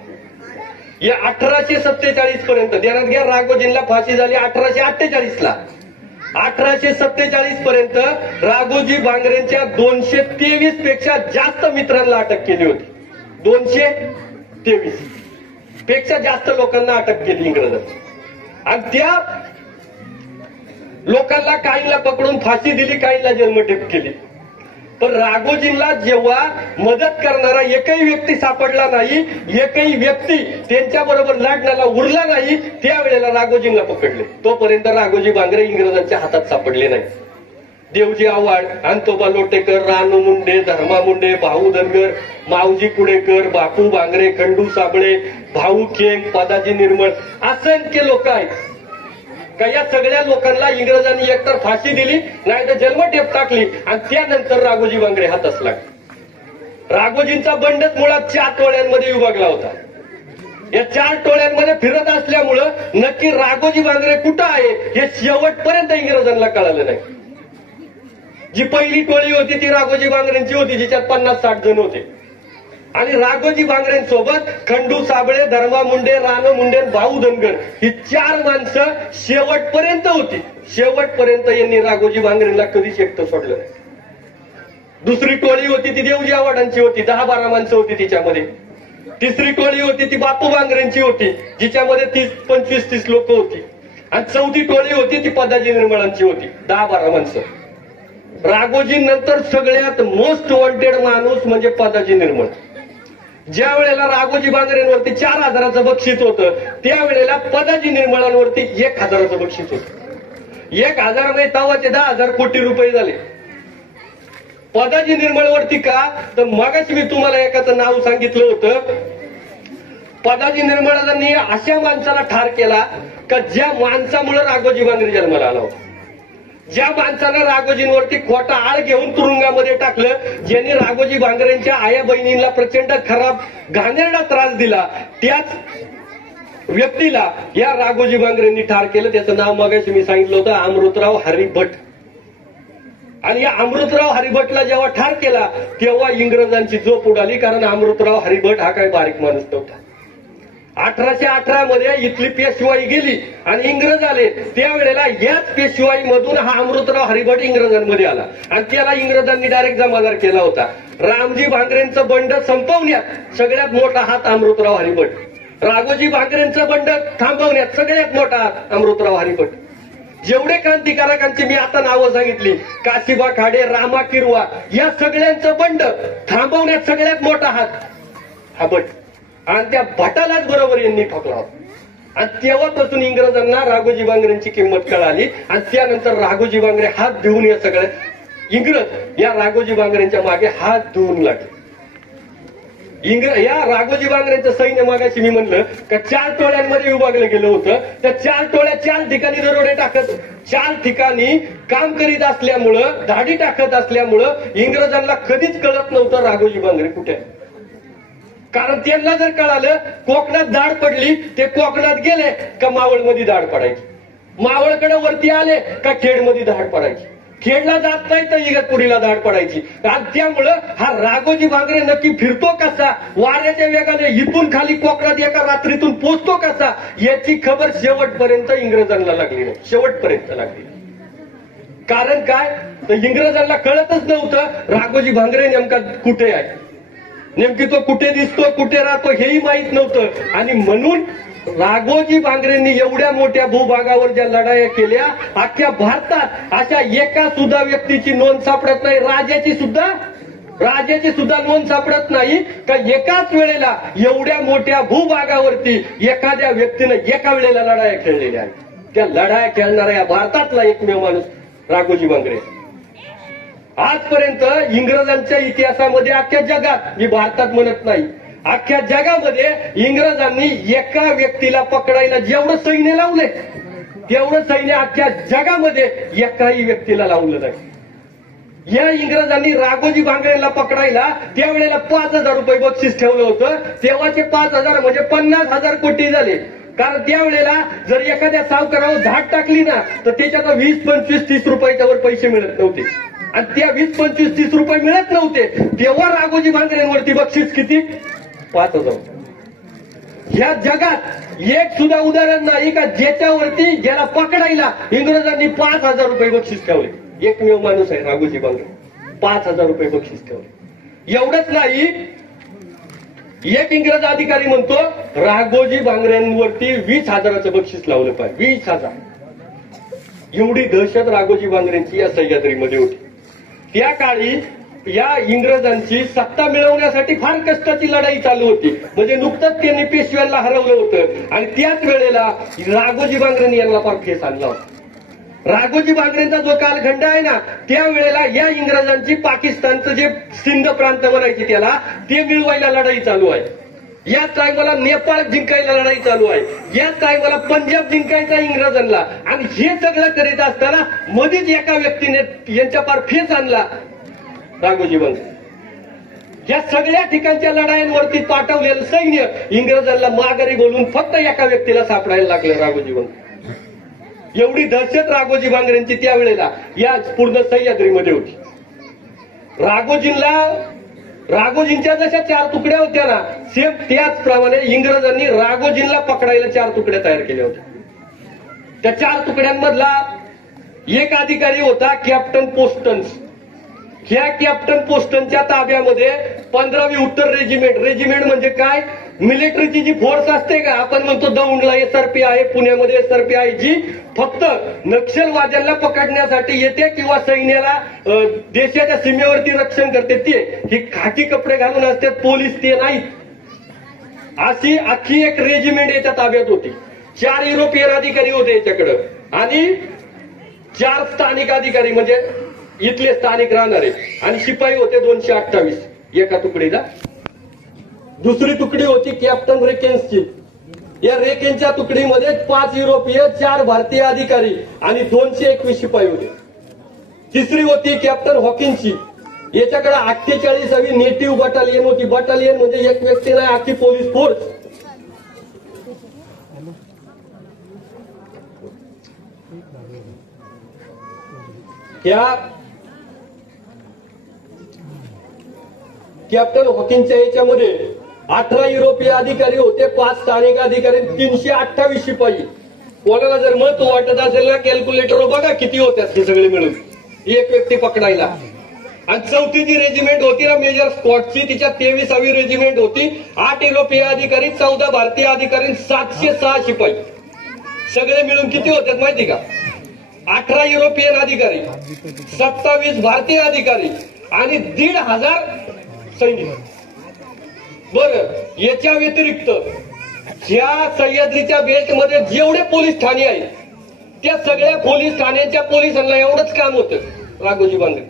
या 1847 पर्यंत ध्यानात घ्या, राघोजींना फाशी झाली 1848ला. 1847 पर्यंत राघोजी बांगरेंच्या 223 पेक्षा जास्त मित्रांना अटक केली होती. 223 पेक्षा जास्त लोकांना अटक केली इंग्रजांनी. आणि त्या लोकांना काहींना पकडून फाशी दिली, काहींना जन्मठेप केली. पण राघोजींना जेव्हा मदत करणारा एकही व्यक्ती सापडला नाही, एकही व्यक्ती त्यांच्याबरोबर लढण्याला उरला नाही, त्यावेळेला राघोजींना पकडले. तोपर्यंत राघोजी बांगरे इंग्रजांच्या हातात सापडले नाही. देवजी आव्हाड, अंतोबा लोटेकर, रानू मुंडे, धर्मा मुंडे, भाऊ धनगर, मावजी कुडेकर, बापू बांगरे, खंडू साबळे, भाऊ खेंग, पदाजी निर्मळ, असंख्य लोक आहेत का या सगळ्या लोकांना इंग्रजांनी एकतर फाशी दिली नाही तर जन्मठेप टाकली आणि त्यानंतर राघोजी बांगरे हातास लागले. राघोजींचा बंडच मुळात 4 टोळ्यांमध्ये विभागला होता. या 4 टोळ्यांमध्ये फिरत असल्यामुळं नक्की राघोजी बांगरे कुठं आहे हे शेवटपर्यंत इंग्रजांना कळालं नाही. जी पहिली टोळी होती ती राघोजी बांगरेंची होती, जिच्यात 50-60 जण होते. आणि राघोजी बांगरेंसोबत खंडू साबळे, धर्मा मुंडे, रानू मुंडे, भाऊ धनगर ही 4 माणसं शेवटपर्यंत होती. शेवटपर्यंत यांनी राघोजी बांगरेंना कधीच एकटं सोडलं नाही. दुसरी टोळी होती ती देवजी आव्हाडांची होती, 10-12 माणसं होती तिच्यामध्ये. तिसरी टोळी होती ती बापू बांगरेंची होती, जिच्यामध्ये 25-30 लोक होती. आणि चौथी टोळी होती ती पदाजी निर्मळांची होती, 10-12 माणसं. राघोजी नंतर सगळ्यात मोस्ट वॉन्टेड माणूस म्हणजे पदाजी निर्मळ. ज्या वेळेला राघोजी बांगरेंवरती 4000चं बक्षीस होतं, त्यावेळेला पदाजी निर्मळांवरती 1000चं बक्षीस होतं. 1000 म्हणजे तवाचे 10,000 कोटी रुपये झाले. पदाजी निर्मळवरती का तर मगाशी मी तुम्हाला एकाचं नाव सांगितलं होतं. पदाजी निर्मळांनी अशा माणसाला ठार केला का ज्या माणसामुळे राघोजी बांगरे जन्माला आला होता. ज्या माणसानं राघोजींवरती खोटा आळ घेऊन तुरुंगामध्ये टाकलं, ज्यांनी राघोजी बांगरेंच्या आया बहिणींना प्रचंड खराब घाणेरडा त्रास दिला, त्याच व्यक्तीला या राघोजी बांगरेंनी ठार केलं. त्याचं नाव मगाशी मी सांगितलं होतं, अमृतराव हरिभट. आणि या अमृतराव हरिभटला जेव्हा ठार केला तेव्हा इंग्रजांची झोप उडाली, कारण अमृतराव हरिभट हा काही बारीक माणूस नव्हता. 1818 मध्ये इथली पेशवाई गेली आणि इंग्रज आले. त्यावेळेला याच पेशवाईमधून हा अमृतराव हरिभट इंग्रजांमध्ये आला आणि त्याला इंग्रजांनी डायरेक्ट जमादार केला होता. रामजी बांगरेंचं बंड संपवण्यात सगळ्यात मोठा हात अमृतराव हरिभट. राघोजी बांगरेंचं बंड थांबवण्यात सगळ्यात मोठा हात अमृतराव हरिभट. जेवढे क्रांतिकारकांची मी आता नावं सांगितली, काशीबा खाडे, रामा किरवा, या सगळ्यांचं बंड थांबवण्यात सगळ्यात मोठा हात हा भट. आणि त्या भटालाच बरोबर यांनी ठोकला होता. आणि तेव्हापासून इंग्रजांना राघोजी बांगरेंची किंमत कळाली आणि त्यानंतर राघोजी बांगरे हात धुवून या सगळ्या इंग्रज या राघोजी बांगरेंच्या मागे हात धुवून लागले. या राघोजी बांगरेंचं सैन्य मागाशी मी म्हणलं का 4 टोळ्यांमध्ये विभागलं गेलं होतं. त्या 4 टोळ्या 4 ठिकाणी दरोडे टाकत, 4 ठिकाणी काम करीत असल्यामुळं, धाडी टाकत असल्यामुळं इंग्रजांना कधीच कळत नव्हतं राघोजी बांगरे कुठे. कारण त्यांना जर कळालं कोकणात दाढ पडली, ते कोकणात गेले का मावळमध्ये दाढ पडायची, मावळकडे वरती आले का खेडमध्ये दाढ पडायची, खेडला जात नाही तर इगतपुरीला दाढ पडायची. आणि त्यामुळं हा राघोजी बांगरे नक्की फिरतो कसा, वाऱ्याच्या वेगाने इथून खाली कोकणात एका रात्रीतून पोचतो कसा, याची खबर शेवटपर्यंत इंग्रजांना लागली नाही. शेवटपर्यंत लागली. कारण काय तर इंग्रजांना कळतच नव्हतं राघोजी बांगरे नेमका कुठे आहे, नेमकी तो कुठे दिसतो, कुठे राहतो हेही माहीत नव्हतं. आणि म्हणून राघोजी बांगरेंनी एवढ्या मोठ्या भूभागावर ज्या लढाया केल्या, अख्ख्या भारतात अशा एका सुद्धा व्यक्तीची नोंद सापडत नाही, राजाची सुद्धा नोंद सापडत नाही का एकाच वेळेला एवढ्या मोठ्या भूभागावरती एखाद्या व्यक्तीनं एका वेळेला लढाया खेळलेल्या आहेत. त्या लढाया खेळणाऱ्या भारतातला एकमेव माणूस राघोजी बांगरे. आजपर्यंत इंग्रजांच्या इतिहासामध्ये अख्ख्या जगात, मी भारतात म्हणत नाही, अख्ख्या जगामध्ये इंग्रजांनी एका व्यक्तीला पकडायला जेवढं सैन्य लावले तेवढं सैन्य अख्ख्या जगामध्ये एकाही व्यक्तीला लावलं नाही. या इंग्रजांनी राघोजी बांगरेला पकडायला त्यावेळेला 5,000 रुपये बक्षीस ठेवलं होतं. तेव्हाचे 5,000 म्हणजे 50,000 कोटी झाले. कारण त्यावेळेला जर एखाद्या सावकारावर धाड टाकली ना तर त्याच्यात 20, 25, 30 रुपयाच्या वर पैसे मिळत नव्हते. आणि त्या 20, 25, 30 रुपये मिळत नव्हते तेव्हा राघोजी भांगरेंवरती बक्षीस किती? 5,000. ह्या जगात एक सुद्धा उदाहरण नाही का ज्याच्यावरती ज्याला पकडायला इंग्रजांनी 5,000 रुपये बक्षीस ठेवले. एकमेव माणूस आहे राघोजी भांगरे. 5,000 रुपये बक्षीस ठेवले. एवढंच नाही, एक इंग्रज अधिकारी म्हणतो राघोजी भांगरेंवरती 20,000चं बक्षीस लावलं पाहिजे. 20,000. एवढी दहशत राघोजी भांगरेंची या सह्याद्रीमध्ये होती. त्या काळी या इंग्रजांची सत्ता मिळवण्यासाठी फार कष्टाची लढाई चालू होती. म्हणजे नुकतंच त्यांनी पेशव्यांना हरवलं होतं आणि त्याच वेळेला राघोजी भांगरेंनी यांना फार फेस आणला होता. राघोजी भांगरेंचा जो कालखंड आहे ना त्यावेळेला या इंग्रजांची पाकिस्तानचं जे सिंध प्रांत म्हणायची त्याला ते मिळवायला लढाई चालू आहे. याच टायमाला नेपाळ जिंकायला लढाई चालू आहे. याच टायमाला पंजाब जिंकायचा इंग्रजांना. आणि हे सगळं करीत असताना मध्येच एका व्यक्तीने यांच्या पार फेस आणला, राघोजी भांगरे. या सगळ्या ठिकाणच्या लढायांवरती पाठवलेलं सैन्य इंग्रजांना माघारी बोलून फक्त एका व्यक्तीला सापडायला लागलं, राघोजी भांगरे. एवढी दहशत राघोजी भांगरेंची त्यावेळेला या पूर्ण सह्याद्रीमध्ये होती. राघोजींच्या जशा 4 तुकड्या होत्या ना सेम त्याचप्रमाणे इंग्रजांनी राघोजींना पकडायला 4 तुकड्या तयार केल्या होत्या. त्या 4 तुकड्यांमधला एक अधिकारी होता कॅप्टन पोस्टन्स. ह्या कॅप्टन पोस्टनच्या ताब्यामध्ये 15वी उत्तर रेजिमेंट म्हणजे काय, मिलिटरीची जी फोर्स असते का, आपण म्हणतो दौंडला एसआरपी आहे, पुण्यामध्ये एसआरपी आहे, जी फक्त नक्षलवाद्यांना पकडण्यासाठी येते किंवा सैन्याला देशाच्या सीमेवरती रक्षण करते. ते ही खाकी कपडे घालून असते, पोलीस ते नाहीत. अशी अख्खी एक रेजिमेंट याच्या ताब्यात होती. 4 युरोपियन अधिकारी होते याच्याकडे आणि 4 स्थानिक अधिकारी म्हणजे इथले स्थानिक राहणारे आणि शिपाई होते 228 एका तुकडीला. दुसरी तुकडी होती कॅप्टन रेकेन्सची. या रेकेनच्या तुकडीमध्ये 5 युरोपीय, 4 भारतीय अधिकारी आणि 221 शिपाई होते. तिसरी होती कॅप्टन हॉकिन्सची. याच्याकडे 48वी नेटिव्ह बटालियन होती. बटालियन म्हणजे एक व्यक्ती नाही, अख्खी पोलीस फोर्स. या कॅप्टन हॉकिन्सच्या याच्यामध्ये 18 युरोपीय अधिकारी होते, 5 स्थानिक अधिकारी, 328 शिपाई. कोणाला जर महत्व वाटत असेल ना कॅल्क्युलेटर बघा किती होत्या हे सगळे मिळून एक व्यक्ती पकडायला. आणि 4थी जी रेजिमेंट होती ना मेजर स्कॉटची, तिच्या 23वी रेजिमेंट होती. 8 युरोपीय अधिकारी, 14 भारतीय अधिकारी, 706 शिपाई. सगळे मिळून किती होतात माहिती का? 18 युरोपियन अधिकारी, 27 भारतीय अधिकारी आणि 1,500 सैनिक. बरं, याच्या व्यतिरिक्त ज्या सह्याद्रीच्या बेल्टमध्ये जेवढे पोलीस ठाणे आहेत त्या सगळ्या पोलीस ठाण्यांच्या पोलिसांना एवढंच काम होतं राघोजी भांगरे.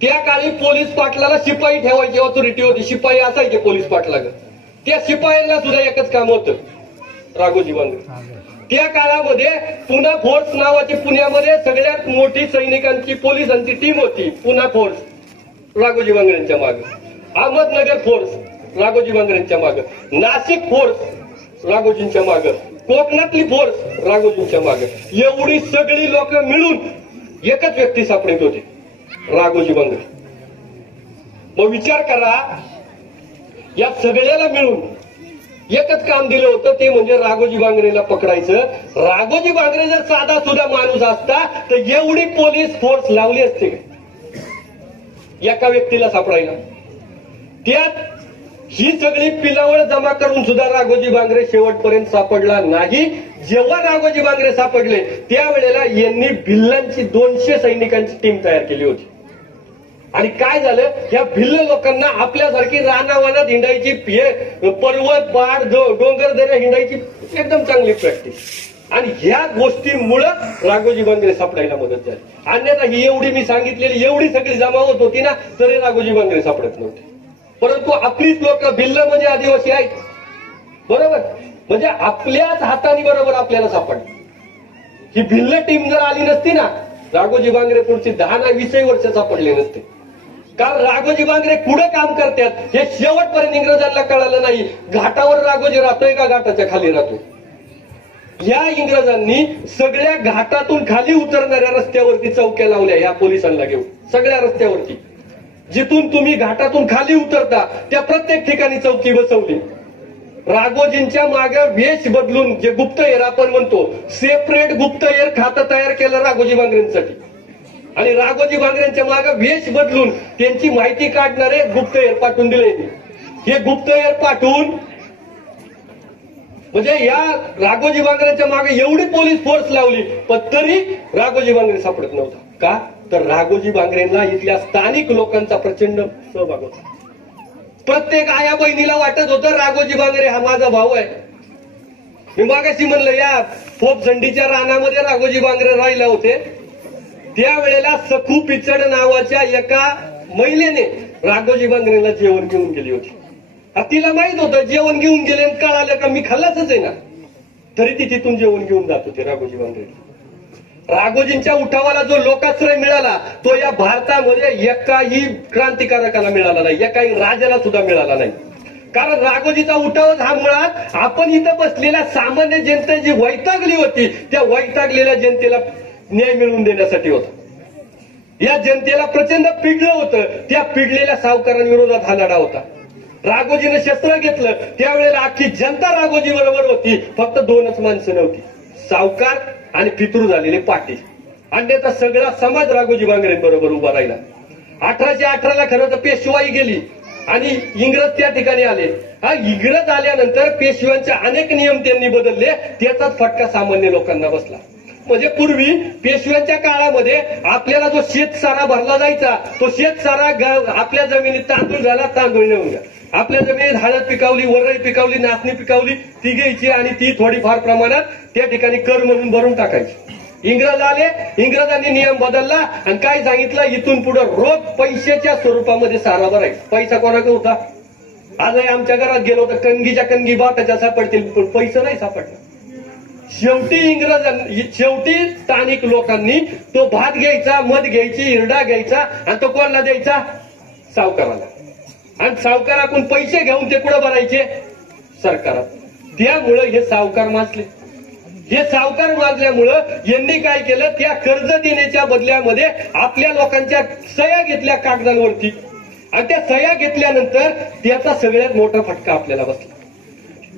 त्या काळी पोलीस पाटलाला शिपाई ठेवायची ऑथॉरिटी होती. शिपाई असायचे पोलीस पाटलाला. त्या शिपायांना सुद्धा एकच काम होतं, राघोजी भांगरे. त्या काळामध्ये पुणा फोर्स नावाची पुण्यामध्ये सगळ्यात मोठी सैनिकांची पोलिसांची टीम होती. पुणा फोर्स राघोजी भांगरेंच्या मागे, अहमदनगर फोर्स राघोजी भांगरेंच्या मागे, नाशिक फोर्स राघोजींच्या मागे, कोकणातली फोर्स राघोजींच्या मागे. एवढी सगळी लोक मिळून एकच व्यक्ती सापडत होते, राघोजी भांगरे. मग विचार करा, या सगळ्याला मिळून एकच काम दिलं होतं, ते म्हणजे राघोजी भांगरेला पकडायचं. राघोजी भांगरे जर साधा सुद्धा माणूस असता तर एवढी पोलीस फोर्स लावली असते एका व्यक्तीला सापडायला. त्यात ही सगळी पिलावळ जमा करून सुद्धा राघोजी भांगरे शेवटपर्यंत सापडला नाही. जेव्हा राघोजी भांगरे सापडले त्यावेळेला यांनी भिल्लांची 200 सैनिकांची टीम तयार केली होती. आणि काय झालं, ह्या भिल्ल लोकांना आपल्यासारखी रानावानात हिंडायची, पर्वत पहाड डोंगर दऱ्या हिंडायची एकदम चांगली प्रॅक्टिस. आणि ह्या गोष्टीमुळं राघोजी भांगरे सापडायला मदत झाली. अन्यथा ही एवढी मी सांगितलेली एवढी सगळी जमावत होती ना तरी राघोजी भांगरे सापडत नव्हते. परंतु आपलीच लोक, भिल्ल म्हणजे आदिवासी आहेत, बरोबर, म्हणजे आपल्याच हाताने बरोबर आपल्याला सापडली. ही भिल्ल टीम जर आली नसती ना राघोजी भांगरे पुढची 10 ना 20 वर्ष सापडले नसते. कारण राघोजी भांगरे पुढे काम करतात हे शेवटपर्यंत इंग्रजांना कळालं नाही. घाटावर राघोजी राहतोय का घाटाच्या खाली राहतो या इंग्रजांनी सगळ्या घाटातून खाली उतरणाऱ्या रस्त्यावरती चौक्या लावल्या या पोलिसांना घेऊन, सगळ्या रस्त्यावरती. जिथून तुम्ही घाटातून खाली उतरता त्या प्रत्येक ठिकाणी चौकी बसवली. राघोजींच्या मागे वेश बदलून, जे गुप्तहेर आपण म्हणतो, सेपरेट गुप्तहेर खातं तयार केलं राघोजी भांगरेंसाठी. आणि राघोजी भांगरेंच्या मागे वेश बदलून त्यांची माहिती काढणारे गुप्तहेर पाठवून दिले. हे गुप्तहेर पाठवून म्हणजे या राघोजी भांगरेंच्या मागे एवढी पोलीस फोर्स लावली, पण तरी राघोजी भांगरे सापडत नव्हता. का? तर राघोजी भांगरेंना इथल्या स्थानिक लोकांचा प्रचंड सहभाग होता. प्रत्येक आया बहिणीला वाटत होतं राघोजी भांगरे हा माझा भाऊ आहे. मी मागाशी म्हणलं या फोपझंडीच्या रानामध्ये राघोजी भांगरे राहिले होते. त्यावेळेला सखू पिचड नावाच्या एका महिलेने राघोजी भांगरेंना जेवण घेऊन गेली होती. तिला माहित होतं जेवण घेऊन गेले, कळालं का मी खाल्लाच आहे ना, तरी ती तिथून जेवण घेऊन जात होते राघोजी भांगरे. राघोजींच्या उठावाला जो लोकाश्रय मिळाला तो या भारतामध्ये एकाही क्रांतिकारकाला मिळाला नाही, एकाही राजाला सुद्धा मिळाला नाही. कारण राघोजीचा उठाव हा मुळात आपण इथं बसलेल्या सामान्य जनता जी वैतागली होती त्या वैतागलेल्या जनतेला न्याय मिळवून देण्यासाठी होता. या जनतेला प्रचंड पिडलं होतं, त्या पिडलेल्या सावकारांविरोधात हा लढा होता. राघोजीनं शस्त्र घेतलं त्यावेळेला अख्खी जनता राघोजी बरोबर होती. फक्त दोनच माणसं नव्हती, सावकार आणि पितृ झालेले पाटील. अन्यथा सगळा समाज राघोजी भांगरेंबरोबर उभा राहिला. 1818ला खरं तर पेशवाई गेली आणि इंग्रज त्या ठिकाणी आले. हा इंग्रज आल्यानंतर पेशव्यांचे अनेक नियम त्यांनी बदलले, त्याचाच फटका सामान्य लोकांना बसला. म्हणजे पूर्वी पेशव्यांच्या काळामध्ये आपल्याला जो शेतसारा भरला जायचा तो शेतसारा आपल्या जमिनीत तांदूळ झाला, तांदूळ नेऊन घ्या. आपल्या जमिनीत हळद पिकावली, वरई पिकावली, नाचणी पिकावली, ती घ्यायची आणि ती थोडीफार प्रमाणात त्या ठिकाणी कर म्हणून भरून टाकायची. इंग्रज आले, इंग्रजांनी नियम बदलला आणि काय सांगितलं, इथून पुढे रोख पैशाच्या स्वरूपामध्ये सारा भरायचा. पैसा कोणाकडे होता? आजही आमच्या घरात गेलो तर कणगीच्या कणगी बाटाच्या सापडतील, पण पैसा नाही सापडला. शेवटी स्थानिक लोकांनी तो भात घ्यायचा, मध घ्यायची, हिरडा घ्यायचा आणि तो कोणाला द्यायचा? सावकाराला. आणि सावकाराकडून पैसे घेऊन ते कुठं भरायचे? सरकारात. त्यामुळं हे सावकार माजले. हे सावकार माजल्यामुळं यांनी काय केलं, त्या कर्ज देण्याच्या बदल्यामध्ये आपल्या लोकांच्या सह्या घेतल्या कागदांवरती आणि त्या सह्या घेतल्यानंतर त्याचा सगळ्यात मोठा फटका आपल्याला बसला.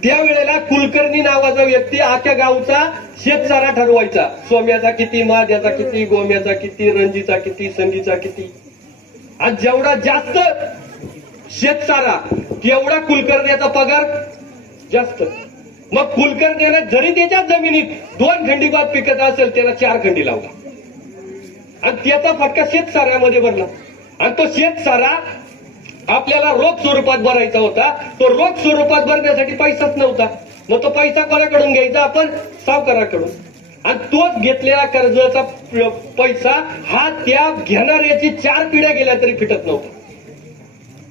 त्यावेळेला कुलकर्णी नावाचा व्यक्ती आख्या गावचा शेतसारा ठरवायचा. सोम्याचा किती, माद्याचा किती, गोम्याचा किती, रंजीचा किती, संगीचा किती. आणि जेवढा जास्त शेतसारा तेवढा कुलकर्ण्याचा पगार जास्त. मग कुलकर्ण्यानं जरी त्याच्या जमिनीत 2 खंडी भात पिकत असेल त्याला 4 खंडी लावला आणि त्याचा फटका शेतसाऱ्यामध्ये भरला. आणि तो शेतसारा आपल्याला रोख स्वरूपात भरायचा होता. तो रोख स्वरूपात भरण्यासाठी पैसाच नव्हता. मग तो पैसा कोणाकडून घ्यायचा? आपण सावकाराकडून. आणि तोच घेतलेला कर्जाचा पैसा हा त्या घेणाऱ्याची 4 पिढ्या गेल्या तरी फिटत नव्हता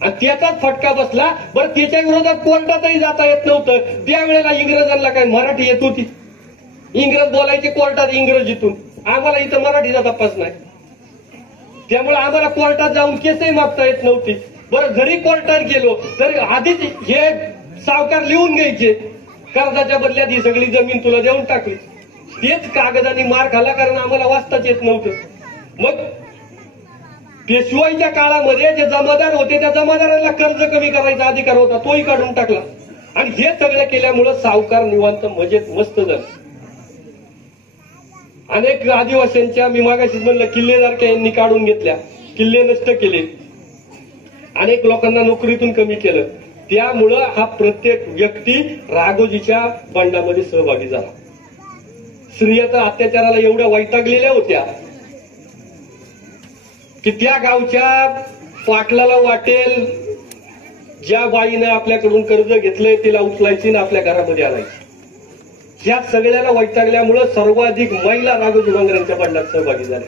आणि त्याचाच फटका बसला. बरं, त्याच्या विरोधात कोर्टातही जाता येत नव्हतं. त्यावेळेला इंग्रजांना काय मराठी येत होती? इंग्रज बोलायचे कोर्टात इंग्रजीतून. आम्हाला इथं मराठीचा तपास नाही, त्यामुळे आम्हाला कोर्टात जाऊन केसही मागता येत नव्हती. बरं, जरी कोर्टात गेलो तरी आधीच हे सावकार लिहून घ्यायचे, कर्जाच्या बदल्यात ही सगळी जमीन तुला देऊन टाकली. तेच कागदानी मार खाला, कारण आम्हाला वाचताच येत नव्हतं. मग पेशवाईच्या काळामध्ये जे जमादार होते त्या जमादाराला कर्ज कमी करायचा अधिकार होता, तोही काढून टाकला. आणि हे सगळं केल्यामुळं सावकार निवांत मजेत मस्त झालं. अनेक आदिवासींच्या, मी मागाशीच म्हणलं, किल्लेदारक्या यांनी काढून घेतल्या, किल्ले नष्ट केले, अनेक लोकांना नोकरीतून कमी केलं. त्यामुळं हा प्रत्येक व्यक्ती राघोजीच्या बंडामध्ये सहभागी झाला. स्त्रिया तर अत्याचाराला एवढ्या वैतागलेल्या होत्या की त्या गावच्या पाटलाला वाटेल ज्या बाईनं आपल्याकडून कर्ज घेतलंय तिला उचलायची ना आपल्या घरामध्ये आणायची. या सगळ्याला वैतागल्यामुळं सर्वाधिक महिला राघोजी भांगरेंच्या बंडात सहभागी झाल्या.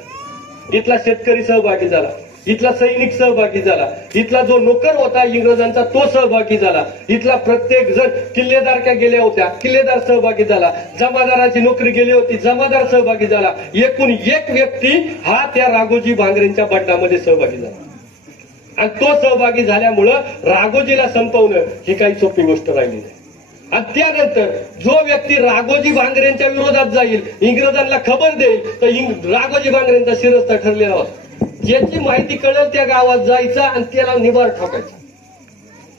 इथला शेतकरी सहभागी झाला, इथला सैनिक सहभागी झाला, इथला जो नोकर होता इंग्रजांचा तो सहभागी झाला, इथला प्रत्येक जण, किल्लेदारक्या गेल्या होत्या, किल्लेदार सहभागी झाला, जमादाराची नोकरी गेली होती, जमादार सहभागी झाला. एकूण एक व्यक्ती हा त्या राघोजी भांगरेंच्या बंडामध्ये सहभागी झाला. आणि तो सहभागी झाल्यामुळं राघोजीला संपवणं ही काही सोपी गोष्ट राहिली नाही. आणि त्यानंतर जो व्यक्ती राघोजी भांगरेंच्या विरोधात जाईल, इंग्रजांना खबर देईल, तर राघोजी भांगरेंचा शिरस्ता ठरलेला होता. ज्याची माहिती कळेल त्या गावात जायचा आणि त्याला निबार ठोकायचा.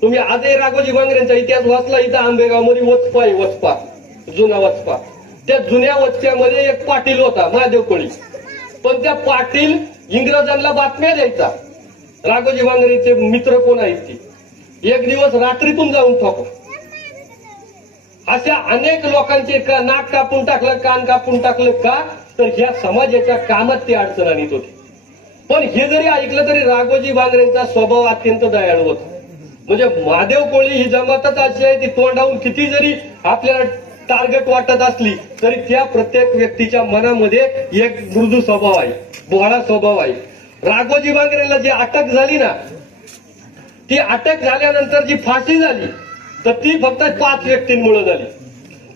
तुम्ही आजही राघोजी भांगरेंचा इतिहास वाचला, इथं आंबेगावमध्ये वचपा आहे, वचपा, जुना वचपा. त्या जुन्या वचप्यामध्ये एक पाटील होता, महादेव कोळी. पण त्या पाटील इंग्रजांना बातम्या द्यायचा राघोजी भांगरेचे मित्र कोण आहेत ती, एक दिवस रात्रीतून जाऊन ठोकला. अशा अनेक लोकांचे नाक कापून टाकलं, कान कापून टाकलं. का तर ह्या समाजाच्या कामात ते अडचण आणत होते. पण हे जरी ऐकलं तरी राघोजी भांगरेंचा स्वभाव अत्यंत दयाळू होता. म्हणजे महादेव कोळी ही जमातच अशी आहे, ती तोंडावून किती जरी आपल्याला टार्गेट वाटत असली तरी त्या प्रत्येक व्यक्तीच्या मनामध्ये एक मृदू स्वभाव आहे, भोळा स्वभाव आहे. राघोजी भांगरेला जी अटक झाली ना, ती अटक झाल्यानंतर जी फाशी झाली तर ती फक्त 5 व्यक्तींमुळे झाली.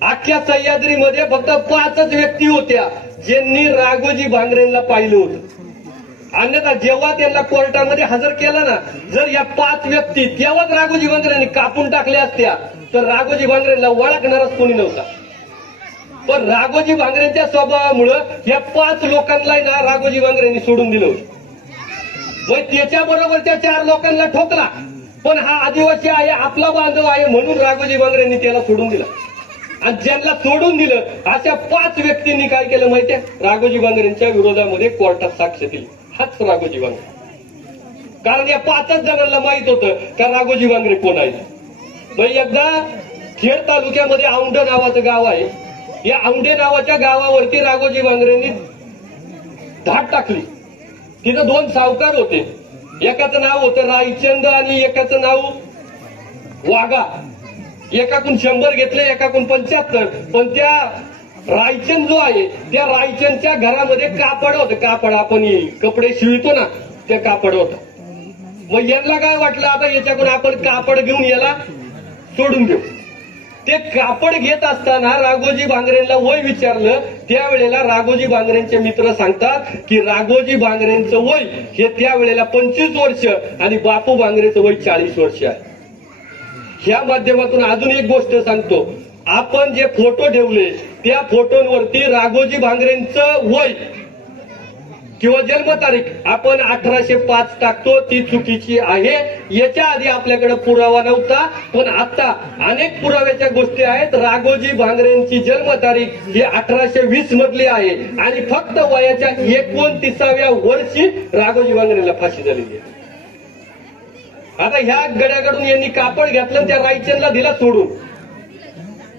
अख्ख्या सह्याद्रीमध्ये फक्त 5च व्यक्ती होत्या ज्यांनी राघोजी भांगरेंना पाहिलं होतं. अन्यथा जेव्हा त्यांना कोर्टामध्ये हजर केलं ना, जर या 5 व्यक्ती तेव्हाच राघोजी भांगरेंनी कापून टाकल्या असत्या तर राघोजी भांगरेंना ओळखणारच कोणी नव्हता. पण राघोजी भांगरेंच्या स्वभावामुळं या 5 लोकांना ना राघोजी भांगरेंनी सोडून दिलं होतं. मग त्याच्याबरोबरच्या 4 लोकांना ठोकला, पण हा आदिवासी आहे, आपला बांधव आहे म्हणून राघोजी भांगरेंनी त्याला सोडून दिला. आणि ज्यांना सोडून दिलं अशा 5 व्यक्तींनी काय केलं माहितीये, राघोजी भांगरेंच्या विरोधामध्ये कोर्टात साक्ष दिली. हाच राघोजी भांगरे. कारण या 5च जणांना माहित होतं का राघोजी भांगरे कोण आहे. मग एकदा खेड तालुक्यामध्ये औंढे नावाचं गाव आहे, या औंढे नावाच्या गावावरती राघोजी भांगरेंनी धाड टाकली. तिथं 2 सावकार होते, एकाचं नाव होतं रायचंद आणि एकाचं नाव वाघा. एकाकून 100 घेतले, एकाकून 75. पण त्या रायचंद जो आहे त्या रायचंदच्या घरामध्ये कापड होतं, कापड आपण कपडे शिवतो ना, ते कापड होतं. मग यांना काय वाटलं, आता याच्याकडून आपण कापड घेऊन याला सोडून देऊ. ते कापड घेत असताना राघोजी भांगरेंना वय विचारलं. त्यावेळेला राघोजी भांगरेंचे मित्र सांगतात की राघोजी भांगरेंचं वय हे त्यावेळेला 25 वर्ष आणि बापू भांगरेचं वय 40 वर्ष आहे. ह्या माध्यमातून अजून एक गोष्ट सांगतो, आपण जे फोटो ठेवले त्या फोटोंवरती राघोजी भांगरेंचं वय किंवा जन्मतारीख आपण 1805 टाकतो, ती चुकीची आहे. याच्या आधी आपल्याकडे पुरावा नव्हता, पण आता अनेक पुराव्याच्या गोष्टी आहेत. राघोजी भांगरेंची जन्मतारीख ही 1820 मधली आहे आणि फक्त वयाच्या 29व्या वर्षी राघोजी भांगरेंना फाशी झालेली आहे. आता ह्या गड्याकडून यांनी कापड घेतलं, त्या रायचंदला दिला सोडून.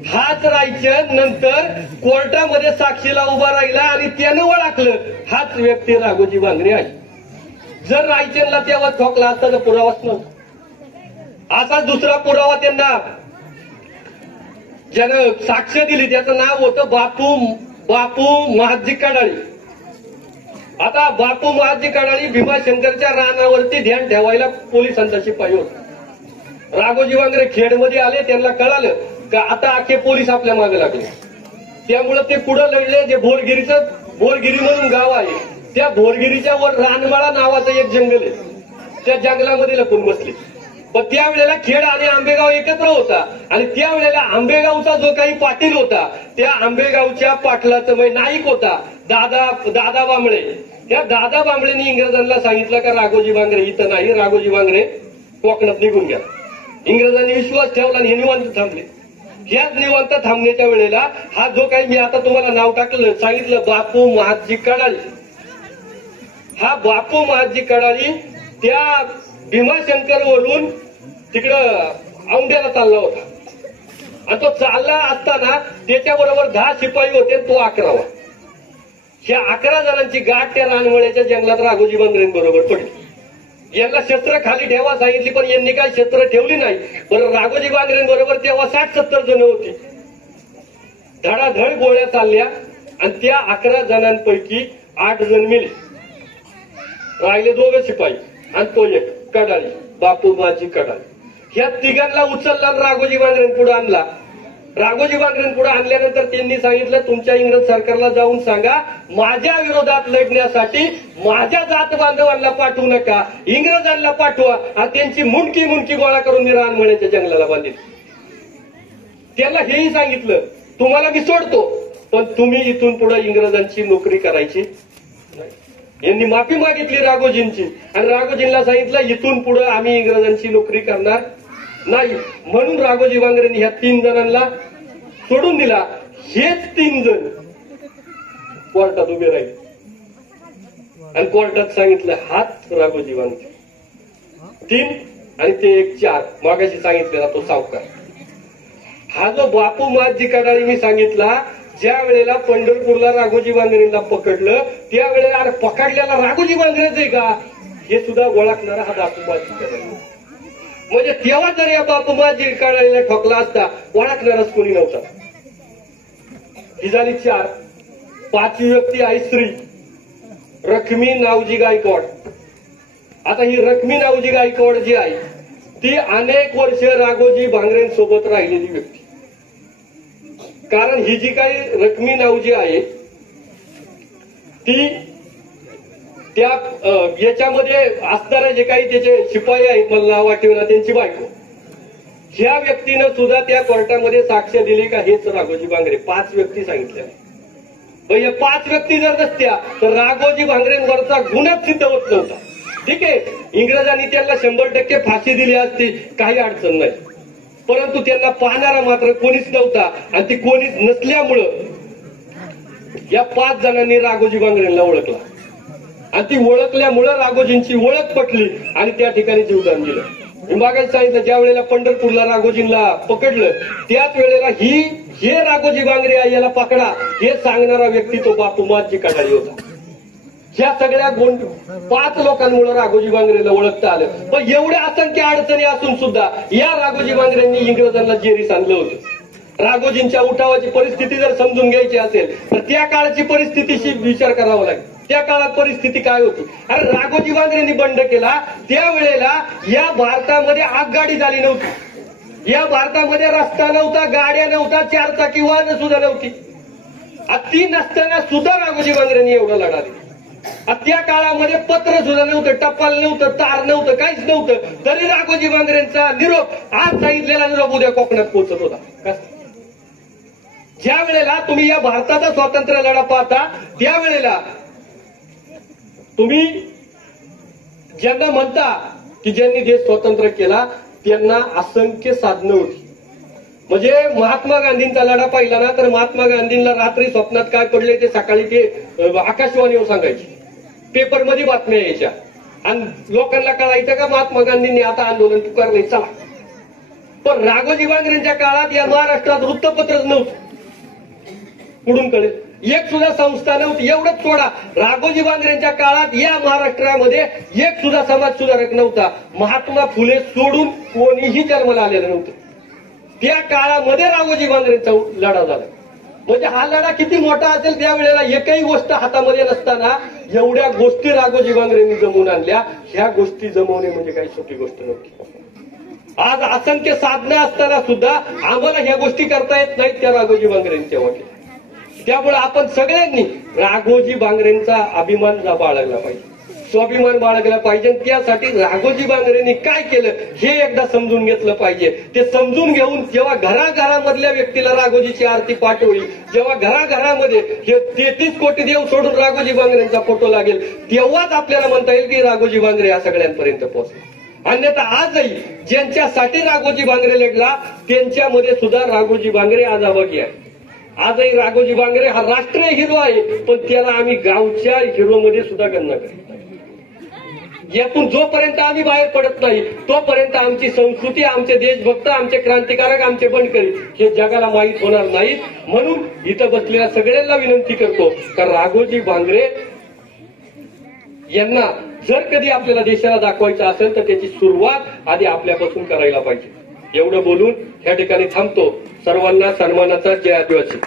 हाच रायचंद नंतर कोर्टामध्ये साक्षीला उभा राहिला आणि त्यानं ओळखलं हाच व्यक्ती राघोजी भांगरे आहे. जर रायचंदला तेव्हा ठोकला असता तर पुरावाच नव्हता. असा दुसरा पुरावा त्यांना ज्यानं साक्ष दिली त्याचं नाव होतं बापू महाजी कडाळी. आता बापू महाजी कडाळी भीमाशंकरच्या रानावरती ध्यान ठेवायला पोलिसांचा शिपाई होता. राघोजी भांगरे खेडमध्ये आले, त्यांना कळालं का आता अख्खे पोलीस आपल्या मागे लागले. त्यामुळे ते कुठं लढले, जे भोरगिरी म्हणून गाव आहे त्या भोरगिरीच्या वर रानमाळा नावाचं एक जंगल आहे, त्या जंगलामध्ये लपून बसले. पण त्यावेळेला खेड आणि आंबेगाव एकत्र होता आणि त्यावेळेला आंबेगावचा जो काही पाटील होता त्या आंबेगावच्या पाटलाचं नाईक होता दादा बांबळे. त्या दादा बांबळेंनी इंग्रजांना सांगितलं का राघोजी भांगरे इथं नाही, राघोजी भांगरे कोकणात निघून गेला. इंग्रजांनी विश्वास ठेवला आणि हे निवांत थांबले. ह्याच निवांत थांबण्याच्या वेळेला हा जो काही मी आता तुम्हाला नाव टाकलं सांगितलं बापू महाजी कडाळी, हा बापू महाजी कडाळी त्या भीमाशंकर वरून तिकडं औंढ्याला चालला होता. आणि तो चालला असताना त्याच्याबरोबर 10 शिपाई होते, तो 11वा. ह्या 11 जणांची गाठ त्या रानवळ्याच्या जंगलात राघोजी भांगरेंबरोबर पडली. यांना शस्त्र खाली ठेवा सांगितली पण यांनी काही शस्त्र ठेवली नाही. पण राघोजी भांगरेंबरोबर तेव्हा 60-70 जण होती. धडाधड गोळ्या चालल्या आणि त्या 11 जणांपैकी 8 जण मेले. राहिले 2 शिपाई आणि तो एक कडाळी, बापू माझी कडाळी. ह्या तिघांना उचलला आणि राघोजी भांगरेंपुढे आणला. राघोजी भांगरेंपुढे आणल्यानंतर त्यांनी सांगितलं तुमच्या इंग्रज सरकारला जाऊन सांगा माझ्या विरोधात लढण्यासाठी माझ्या जात बांधवांना पाठवू नका, इंग्रजांना पाठवा. आणि त्यांची मुंडकी गोळा करून मी रानमळ्याच्या जंगलाला बांधली. त्यांना हेही सांगितलं तुम्हाला मी सोडतो, पण तुम्ही इथून पुढे इंग्रजांची नोकरी करायची नाही. यांनी माफी मागितली राघोजींची आणि राघोजींना सांगितलं इथून पुढे आम्ही इंग्रजांची नोकरी करणार नाही. म्हणून राघोजी बांगरेंनी ह्या 3 जणांना सोडून दिला. हेच 3 जण कोर्टात उभे राहिले आणि कोर्टात सांगितलं हाच राघोजी बांगरे. 3 आणि ते 1 4 मागाशी सांगितलेला तो सावकार. हा जो बापू माझी कडाळी मी सांगितला, ज्या वेळेला पंढरपूरला राघोजी बांगरेंना पकडलं त्यावेळेला अरे पकडल्याला राघोजी बांगरेच आहे का हे सुद्धा ओळखणारा हा बापू माझी कडाळी. म्हणजे तेव्हा जर या बापू माझी कडाळीला ठोकला असता ओळखणारच कोणी नव्हता. ही झाली 4. 5वी व्यक्ती आहे स्त्री रखमी नावजी गायकवाड. आता ही रखमी नावजी गायकवाड जी आहे ती अनेक वर्ष राघोजी बांगरेंसोबत राहिलेली व्यक्ती. कारण ही जी काही रखमी नावजी आहे ती त्या याच्यामध्ये असणारे जे काही त्याचे शिपाई आहेत मला नाव आठवेना त्यांची बायको, ह्या व्यक्तीनं सुद्धा त्या कोर्टामध्ये साक्ष दिली का हेच राघोजी बांगरे. 5 व्यक्ती सांगितल्या. या 5 व्यक्ती जर नसत्या तर राघोजी बांगरेंवरचा गुन्हाच सिद्ध होत नव्हता. ठीक आहे, इंग्रजांनी त्यांना 100% फाशी दिली असती, काही अडचण नाही. परंतु त्यांना पाहणारा मात्र कोणीच नव्हता आणि ती कोणीच नसल्यामुळं या 5 जणांनी राघोजी बांगरेंना ओळखला आणि ती ओळखल्यामुळं राघोजींची ओळख पटली आणि त्या ठिकाणी जीवदान दिलं. मी मागायला सांगितलं ज्या वेळेला पंढरपूरला राघोजींना पकडलं त्याच वेळेला हे राघोजी बांगरे आहे याला पकडा हे सांगणारा व्यक्ती तो बापू माझी कडाळी होता. ह्या सगळ्या 5 लोकांमुळे राघोजी बांगरेला ओळखता आलं. पण एवढ्या असंख्य अडचणी असून सुद्धा या राघोजी बांगरेंनी इंग्रजांना जेरीस आणलं होतं. राघोजींच्या उठावाची परिस्थिती जर समजून घ्यायची असेल तर त्या काळाची परिस्थितीशी विचार करावा लागेल. त्या काळात परिस्थिती काय होती. अरे राघोजी बांगरेंनी बंड केला त्यावेळेला या भारतामध्ये आगगाडी झाली नव्हती. या भारतामध्ये रस्ता नव्हता, गाड्या नव्हता, 4 चाकी वाहनं सुद्धा नव्हती. ती नसताना सुद्धा राघोजी बांगरेंनी एवढा लढा दिला. त्या काळामध्ये पत्र सुद्धा नव्हतं, टपाल नव्हतं, तार नव्हतं, काहीच नव्हतं. तरी राघोजी बांगरेंचा निरोप आज सांगितलेला निरोप उद्या कोकणात पोहोचत होता. ज्या वेळेला तुम्ही या भारताचा स्वातंत्र्य लढा पाहता त्यावेळेला तुम्ही ज्यांना म्हणता की ज्यांनी देश स्वतंत्र केला त्यांना असंख्य साधनं होती. म्हणजे महात्मा गांधींचा लढा पाहिला ना तर महात्मा गांधींना रात्री स्वप्नात काय पडले ते सकाळी ते आकाशवाणीवर सांगायचे, पेपरमध्ये बातम्या यायच्या आणि लोकांना कळायचं का महात्मा गांधींनी आता आंदोलन पुकारले चला. पण राघोजी बांगरेंच्या काळात या महाराष्ट्रात वृत्तपत्रच नव्हतं. कुठून कळेल? एक सुद्धा संस्था नव्हती. एवढंच सोडा, राघोजी बांगरेंच्या काळात या महाराष्ट्रामध्ये एक सुद्धा समाज सुधारक नव्हता. महात्मा फुले सोडून कोणीही जन्माला आलेलं नव्हतं. त्या काळामध्ये राघोजी बांगरेंचा लढा झाला. म्हणजे हा लढा किती मोठा असेल त्यावेळेला एकही गोष्ट हातामध्ये नसताना एवढ्या गोष्टी राघोजी बांगरेंनी जमवून आणल्या. ह्या गोष्टी जमवणे म्हणजे काही सोपी गोष्ट नव्हती. आज असंख्य साधनं असताना सुद्धा आम्हाला ह्या गोष्टी करता येत नाहीत त्या राघोजी बांगरेंच्या वाटे. त्यामुळे आपण सगळ्यांनी राघोजी बांगरेंचा अभिमान बाळगला पाहिजे, स्वाभिमान बाळगला पाहिजे. त्यासाठी राघोजी बांगरेंनी काय केलं हे एकदा समजून घेतलं पाहिजे. ते समजून घेऊन जेव्हा घराघरामधल्या व्यक्तीला राघोजीची आरती पाठ होईल, जेव्हा घराघरामध्ये हे 33 कोटी देव सोडून राघोजी बांगरेंचा फोटो लागेल, तेव्हाच आपल्याला म्हणता येईल की राघोजी बांगरे या सगळ्यांपर्यंत पोहोचले. अन्यथा आजही ज्यांच्यासाठी राघोजी बांगरे लढला त्यांच्यामध्ये सुद्धा राघोजी बांगरे आज अभागी आहे. आजही राघोजी बांगरे हा राष्ट्रीय हिरो आहे, पण त्याला आम्ही गावच्या हिरोमध्ये सुद्धा गणना करतो. यातून जोपर्यंत आम्ही बाहेर पडत नाही तोपर्यंत आमची संस्कृती, आमचे देशभक्त, आमचे क्रांतिकारक, आमचे बंडकरी हे जगाला माहीत होणार नाहीत. म्हणून इथं बसलेल्या सगळ्यांना विनंती करतो का राघोजी बांगरे यांना जर कधी आपल्याला देशाला दाखवायचं असेल तर त्याची सुरुवात आधी आपल्यापासून करायला पाहिजे. एवढं बोलून या ठिकाणी थांबतो. सर्वांना सन्मानाचा जय आदिवासी.